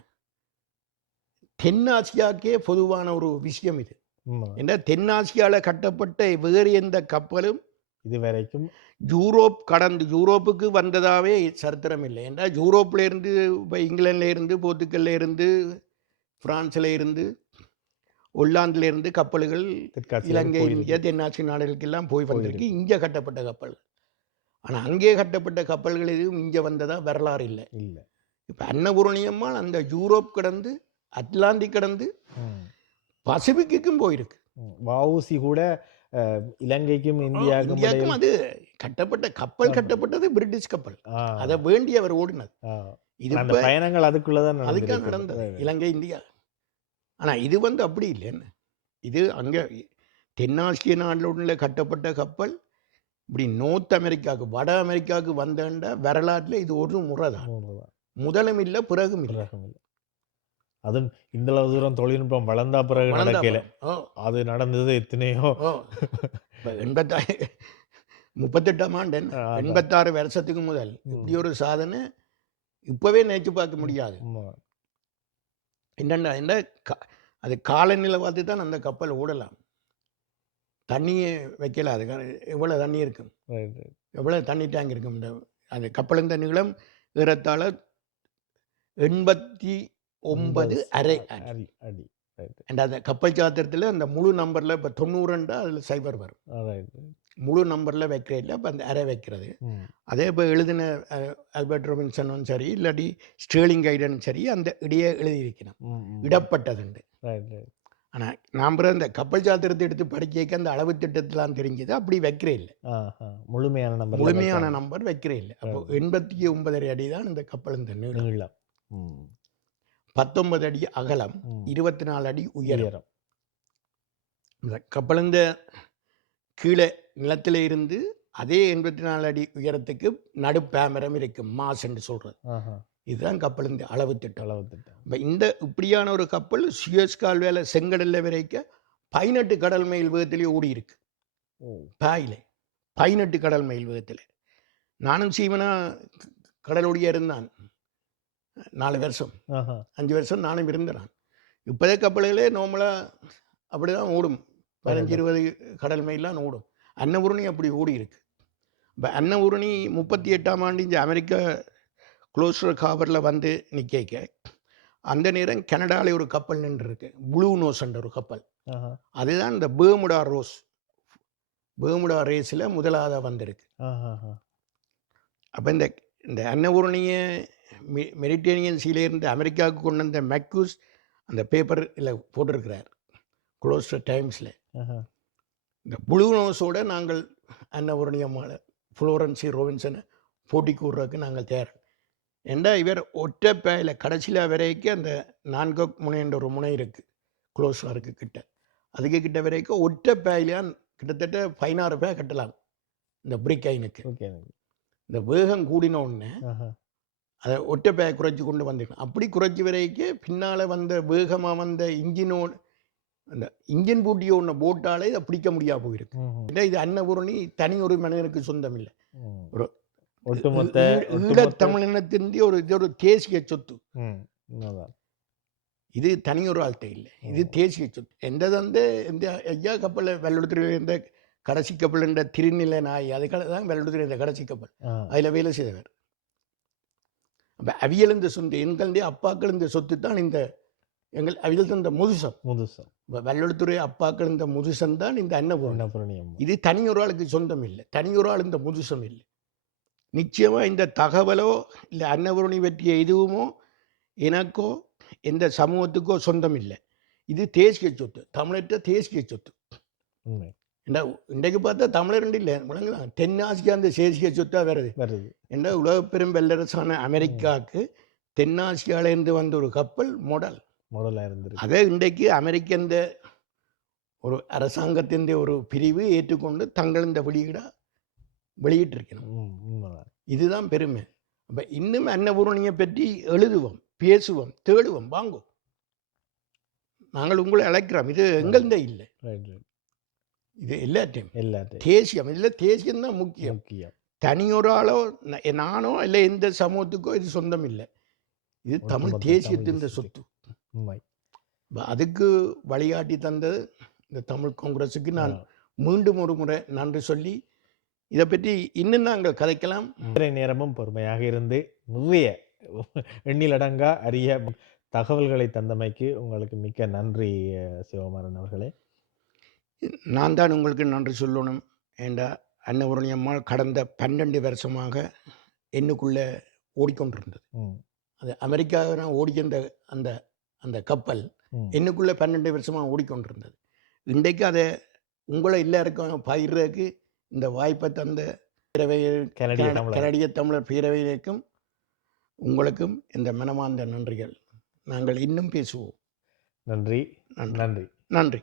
தென்னாசியாவுக்கே பொதுவான ஒரு விஷயம் இது. ஏன்னா தென்னாசியாவில் கட்டப்பட்ட வேறு எந்த கப்பலும் இதுவரைக்கும் யூரோப்புக்கு வந்ததாகவே சரித்திரம் இல்லை. ஏன்னா யூரோப்பில் இருந்து இப்போ இங்கிலாண்டில் இருந்து, போர்த்துக்கல்ல இருந்து, பிரான்ஸில் இருந்து, ஒல்லாந்தில் இருந்து கப்பல்கள் இலங்கை, இந்தியா, தென்னாசி நாடுகளுக்கெல்லாம் போய் வந்திருக்கு இங்கே கட்டப்பட்ட கப்பல். ஆனால் அங்கே கட்டப்பட்ட கப்பல்கள் எதுவும் இங்கே வந்ததா வரலாறு இல்லை. இப்போ அன்னபூரணி அம்மாள் அந்த யூரோப் கடந்து, அட்லாண்டிக் கடந்து, பசிபிக்கும் போயிருக்கு. வஉசி கூட இலங்கைக்கும் இந்தியாவுக்கும் இந்தியாவுக்கும் இடையில் அது கட்டப்பட்ட கப்பல் கட்டப்பட்டது பிரிட்டிஷ் கப்பல். ஆ, அதை வேண்டி அவர் ஓடினது. ஆ. இது ஆனா அந்த இப்ப பயணங்கள் அதுக்குள்ளதான் அதுக்காக நடந்திருக்கு. நடந்தது இலங்கை இந்தியா. ஆனா இது வந்து அப்படி இல்லைன்னு. இது அங்க தென்னாசிய நாட்டில் உள்ள கட்டப்பட்ட கப்பல் இப்படி நோர்த் அமெரிக்காவுக்கு வட அமெரிக்காவுக்கு வந்தேன்ட வரலாற்றில் இது ஒரு முறை தான். உண்மைதான். முதலும் இல்லை பிறகும் இல்லை. பிறகும் இல்லை. அதுவும் இந்த அளவு தூரம் தொழில்நுட்பம் வளர்ந்தா பிறகு வளர்ந்தா நடக்கல. ஓ அது நடந்தது எத்தனையோ ஓ இப்போ 38ஆம் ஆண்டு என்ன அதான். 86 வருஷத்துக்கு முதல் இப்படி ஒரு சாதனை இப்பவே நினைச்சு பார்க்க முடியாது. உண்மை. என்னென்ன என்ன அது காலநிலை பார்த்து தான் அந்த கப்பல் ஓடலாம். தண்ணியே வைக்கல. அது எவ்வளோ தண்ணி இருக்கும், ரைட், ரைட். எவ்வளோ தண்ணி டேங்க் இருக்கும். இந்த அந்த கப்பலின் நீளம் ஏறத்தாழ 89 அரை அடி. அடி அடி. ரைட், அண்ட் அந்த கப்பல் சாத்திரத்தில் அந்த முழு நம்பரில் இப்போ 90 அதில் சைபர் வரும். ரைட். முழு நம்பரில் வைக்கிறதில்ல, அப்போ அந்த அரை வைக்கிறது. அதே இப்போ எழுதின ஆல்பர்ட் ராபின்சனும் சரி இல்லாட்டி ஸ்டேர்லிங் கைடனும் சரி அந்த இடையே எழுதியிருக்கணும் இடப்பட்டதுண்டு. Right, right. ஆனால் நாம் இந்த கப்பல் சாத்திரத்தை எடுத்து படிக்க அந்த அளவு திட்டத்திலாம் தெரிஞ்சது அப்படி வைக்கிறே இல்லை. முழுமையான நம்பர் முழுமையான நம்பர் வைக்கிறே இல்லை. அப்போ 89 அடி தான் இந்த கப்பல் இந்த நீளம். 19 அடி அகலம், 24 அடி உயரம். இந்த கப்பல் இந்த கீழே நிலத்தில் இருந்து அதே 84 அடி உயரத்துக்கு நடுப்பேமரம் இருக்கு, மாஸ் என்று சொல்றது. இதுதான் கப்பல் இந்த அளவு திட்டம். இப்போ இந்த இப்படியான ஒரு கப்பல் சுயஸ் கால்வேல செங்கடல்ல வரைக்கும் 18 கடல் மைல் வேகத்திலே ஓடி இருக்கு. பாயில 18 கடல் மைல் வேகத்தில். நானும் சீவனா கடலோடியா இருந்தான் 4 வருஷம் 5 வருஷம் நானும் இருந்தேன். இப்போதே கப்பல்களே நார்மலாக அப்படி தான் ஓடும், 15-20 கடல் மைல்லாம் ஓடும். அன்னபூரணி அப்படி ஓடி இருக்கு. இப்போ அன்னபூரணி 38ஆம் ஆண்டு இந்த அமெரிக்கா க்ளோஸ்டர் காபரில் வந்து நிற்க அந்த நேரம் கனடாவில் ஒரு கப்பல் நின்றுருக்கு, ப்ளூ நோஸ்ன்ற ஒரு கப்பல். அதுதான் இந்த பேர்முடா ரேஸில் முதலாவதாக வந்திருக்கு. அப்போ இந்த அன்னபூரணியை மெடிட்டேரியன் சீலேருந்து அமெரிக்காவுக்கு கொண்டு வந்த மெக்கூஸ் அந்த பேப்பர் இல்லை போட்டிருக்கிறார் க்ளோஸ்டர் டைம்ஸில். இந்த ப்ளூ நோஸோட நாங்கள் அன்னபூரணி அம்மாவை ஃப்ளோரன்சி ரோபின்சனை போட்டி கூடுறதுக்கு நாங்கள் தயார். ஏண்டா இவர் ஒற்றைப்பேயில் கடைசியில் வரைக்கும் அந்த நான்கோக் முனைன்ற ஒரு முனை இருக்குது க்ளோஸ்டருக்கு கிட்ட, அதுக்கு கிட்ட வரைக்கும் ஒற்றைப்பேயிலான் கிட்டத்தட்ட 16 பேர் கட்டலாம் இந்த பிரிக் ஐனுக்கு. இந்த வேகம் கூடினோடனே அதை ஒற்றைப்பேயை குறைச்சி கொண்டு வந்துருக்கணும். அப்படி குறைச்சி வரைக்கும் பின்னால் வந்த வேகமாக வந்த இன்ஜினோடு அந்த இன்ஜின் பூட்டியோ ஒன்று போட்டாலே இதை பிடிக்க முடியாது போயிருக்கு. ஏன்னா இது அன்னபூரணி தனி ஒரு மனிதனுக்கு சொந்தம் இல்லை, ஒரு ஈழத்தமிழினத்தின் ஒரு தேசிய சொத்து. இது தனி ஒரு ஆள்கிட்ட இல்லை, இது தேசிய சொத்து. எந்த ஐயா கப்பலை வெள்ளெடுத்து இந்த கடைசி கப்பல் என்ற திருநிலை நாய் அதுக்காக தான் வெள்ளெடுத்து இந்த கடைசி கப்பல் அதில் வேலை செய்தவர். அப்போ அவியல் இந்த சொந்த எங்களுடைய அப்பாக்கள் இந்த சொத்து தான் இந்த அவியல் தந்த முதுசம். வெள்ளெழுத்துறை அப்பாக்கள் இந்த முதுசம் தான் இந்த அன்னபூரணி. இது தனி ஒரு ஆளுக்கு சொந்தம் இல்லை, தனி ஒரு ஆள் இந்த முதுசம் இல்லை. நிச்சயமாக இந்த தகவலோ இல்லை அன்னபூரணி பற்றிய எதுவுமோ எனக்கோ எந்த சமூகத்துக்கோ சொந்தம் இல்லை. இது தேசிய சொத்து, தமிழற்ற தேசிய சொத்து. ஏன்னா இன்றைக்கு பார்த்தா தமிழர் இல்லை முழங்குதான் தென்னாசியா அந்த தேசிய சொத்தாக வருது. ஏன்னா உலக பெரும் வல்லரசான அமெரிக்காவுக்கு தென்னாசியாவிலேருந்து வந்த ஒரு கப்பல் மாடலாக இருந்தது. அதே இன்றைக்கு அமெரிக்க இந்த ஒரு அரசாங்கத்தின் ஒரு பிரிவு ஏற்றுக்கொண்டு தங்கள் இந்த வெளியிட்டிருக்கணும். இதுதான் பெருமை. அப்போ இன்னும் அன்னபூரணியை பற்றி எழுதுவோம், பேசுவோம், தேடுவோம், வாங்குவோம். நாங்கள் உங்களை அழைக்கிறோம். இது எங்கள்ந்த இல்லை, இது எல்லாத்தையும் தேசியம். இதில் தேசியம்தான் முக்கியம். தனியொரு ஆளோ நானோ இல்லை எந்த சமூகத்துக்கோ இது சொந்தம் இல்லை. இது தமிழ் தேசியத்தின் சொத்து. அதுக்கு வழிகாட்டி தந்தது இந்த தமிழ் காங்கிரஸுக்கு நான் மீண்டும் ஒரு முறை நன்றி சொல்லி இதை பற்றி இன்னும் நாங்கள் கதைக்கலாம். நேரமும் பொறுமையாக இருந்து நிறைய எண்ணிலடங்கா அரிய தகவல்களை தந்தமைக்கு உங்களுக்கு மிக்க நன்றி சிவகுமாரன் அவர்களே. நான் தான் உங்களுக்கு நன்றி சொல்லணும். ஏண்டா அன்னபூரணி அம்மாள் கடந்த 12 வருஷமாக என்னுக்குள்ளே ஓடிக்கொண்டிருந்தது. அது அமெரிக்காவை ஓடிக்கின்ற அந்த கப்பல் என்னுக்குள்ளே 12 வருஷமாக ஓடிக்கொண்டிருந்தது. இன்றைக்கு அதை உங்களை எல்லாருக்கும் பகிர்றதுக்கு இந்த வாய்ப்பை தந்த பேரவை கனடிய தமிழர். கனடிய தமிழர் பேரவையிற்கும் உங்களுக்கும் இந்த மனமார்ந்த நன்றிகள். நாங்கள் இன்னும் பேசுவோம். நன்றி. நன்றி நன்றி. நன்றி.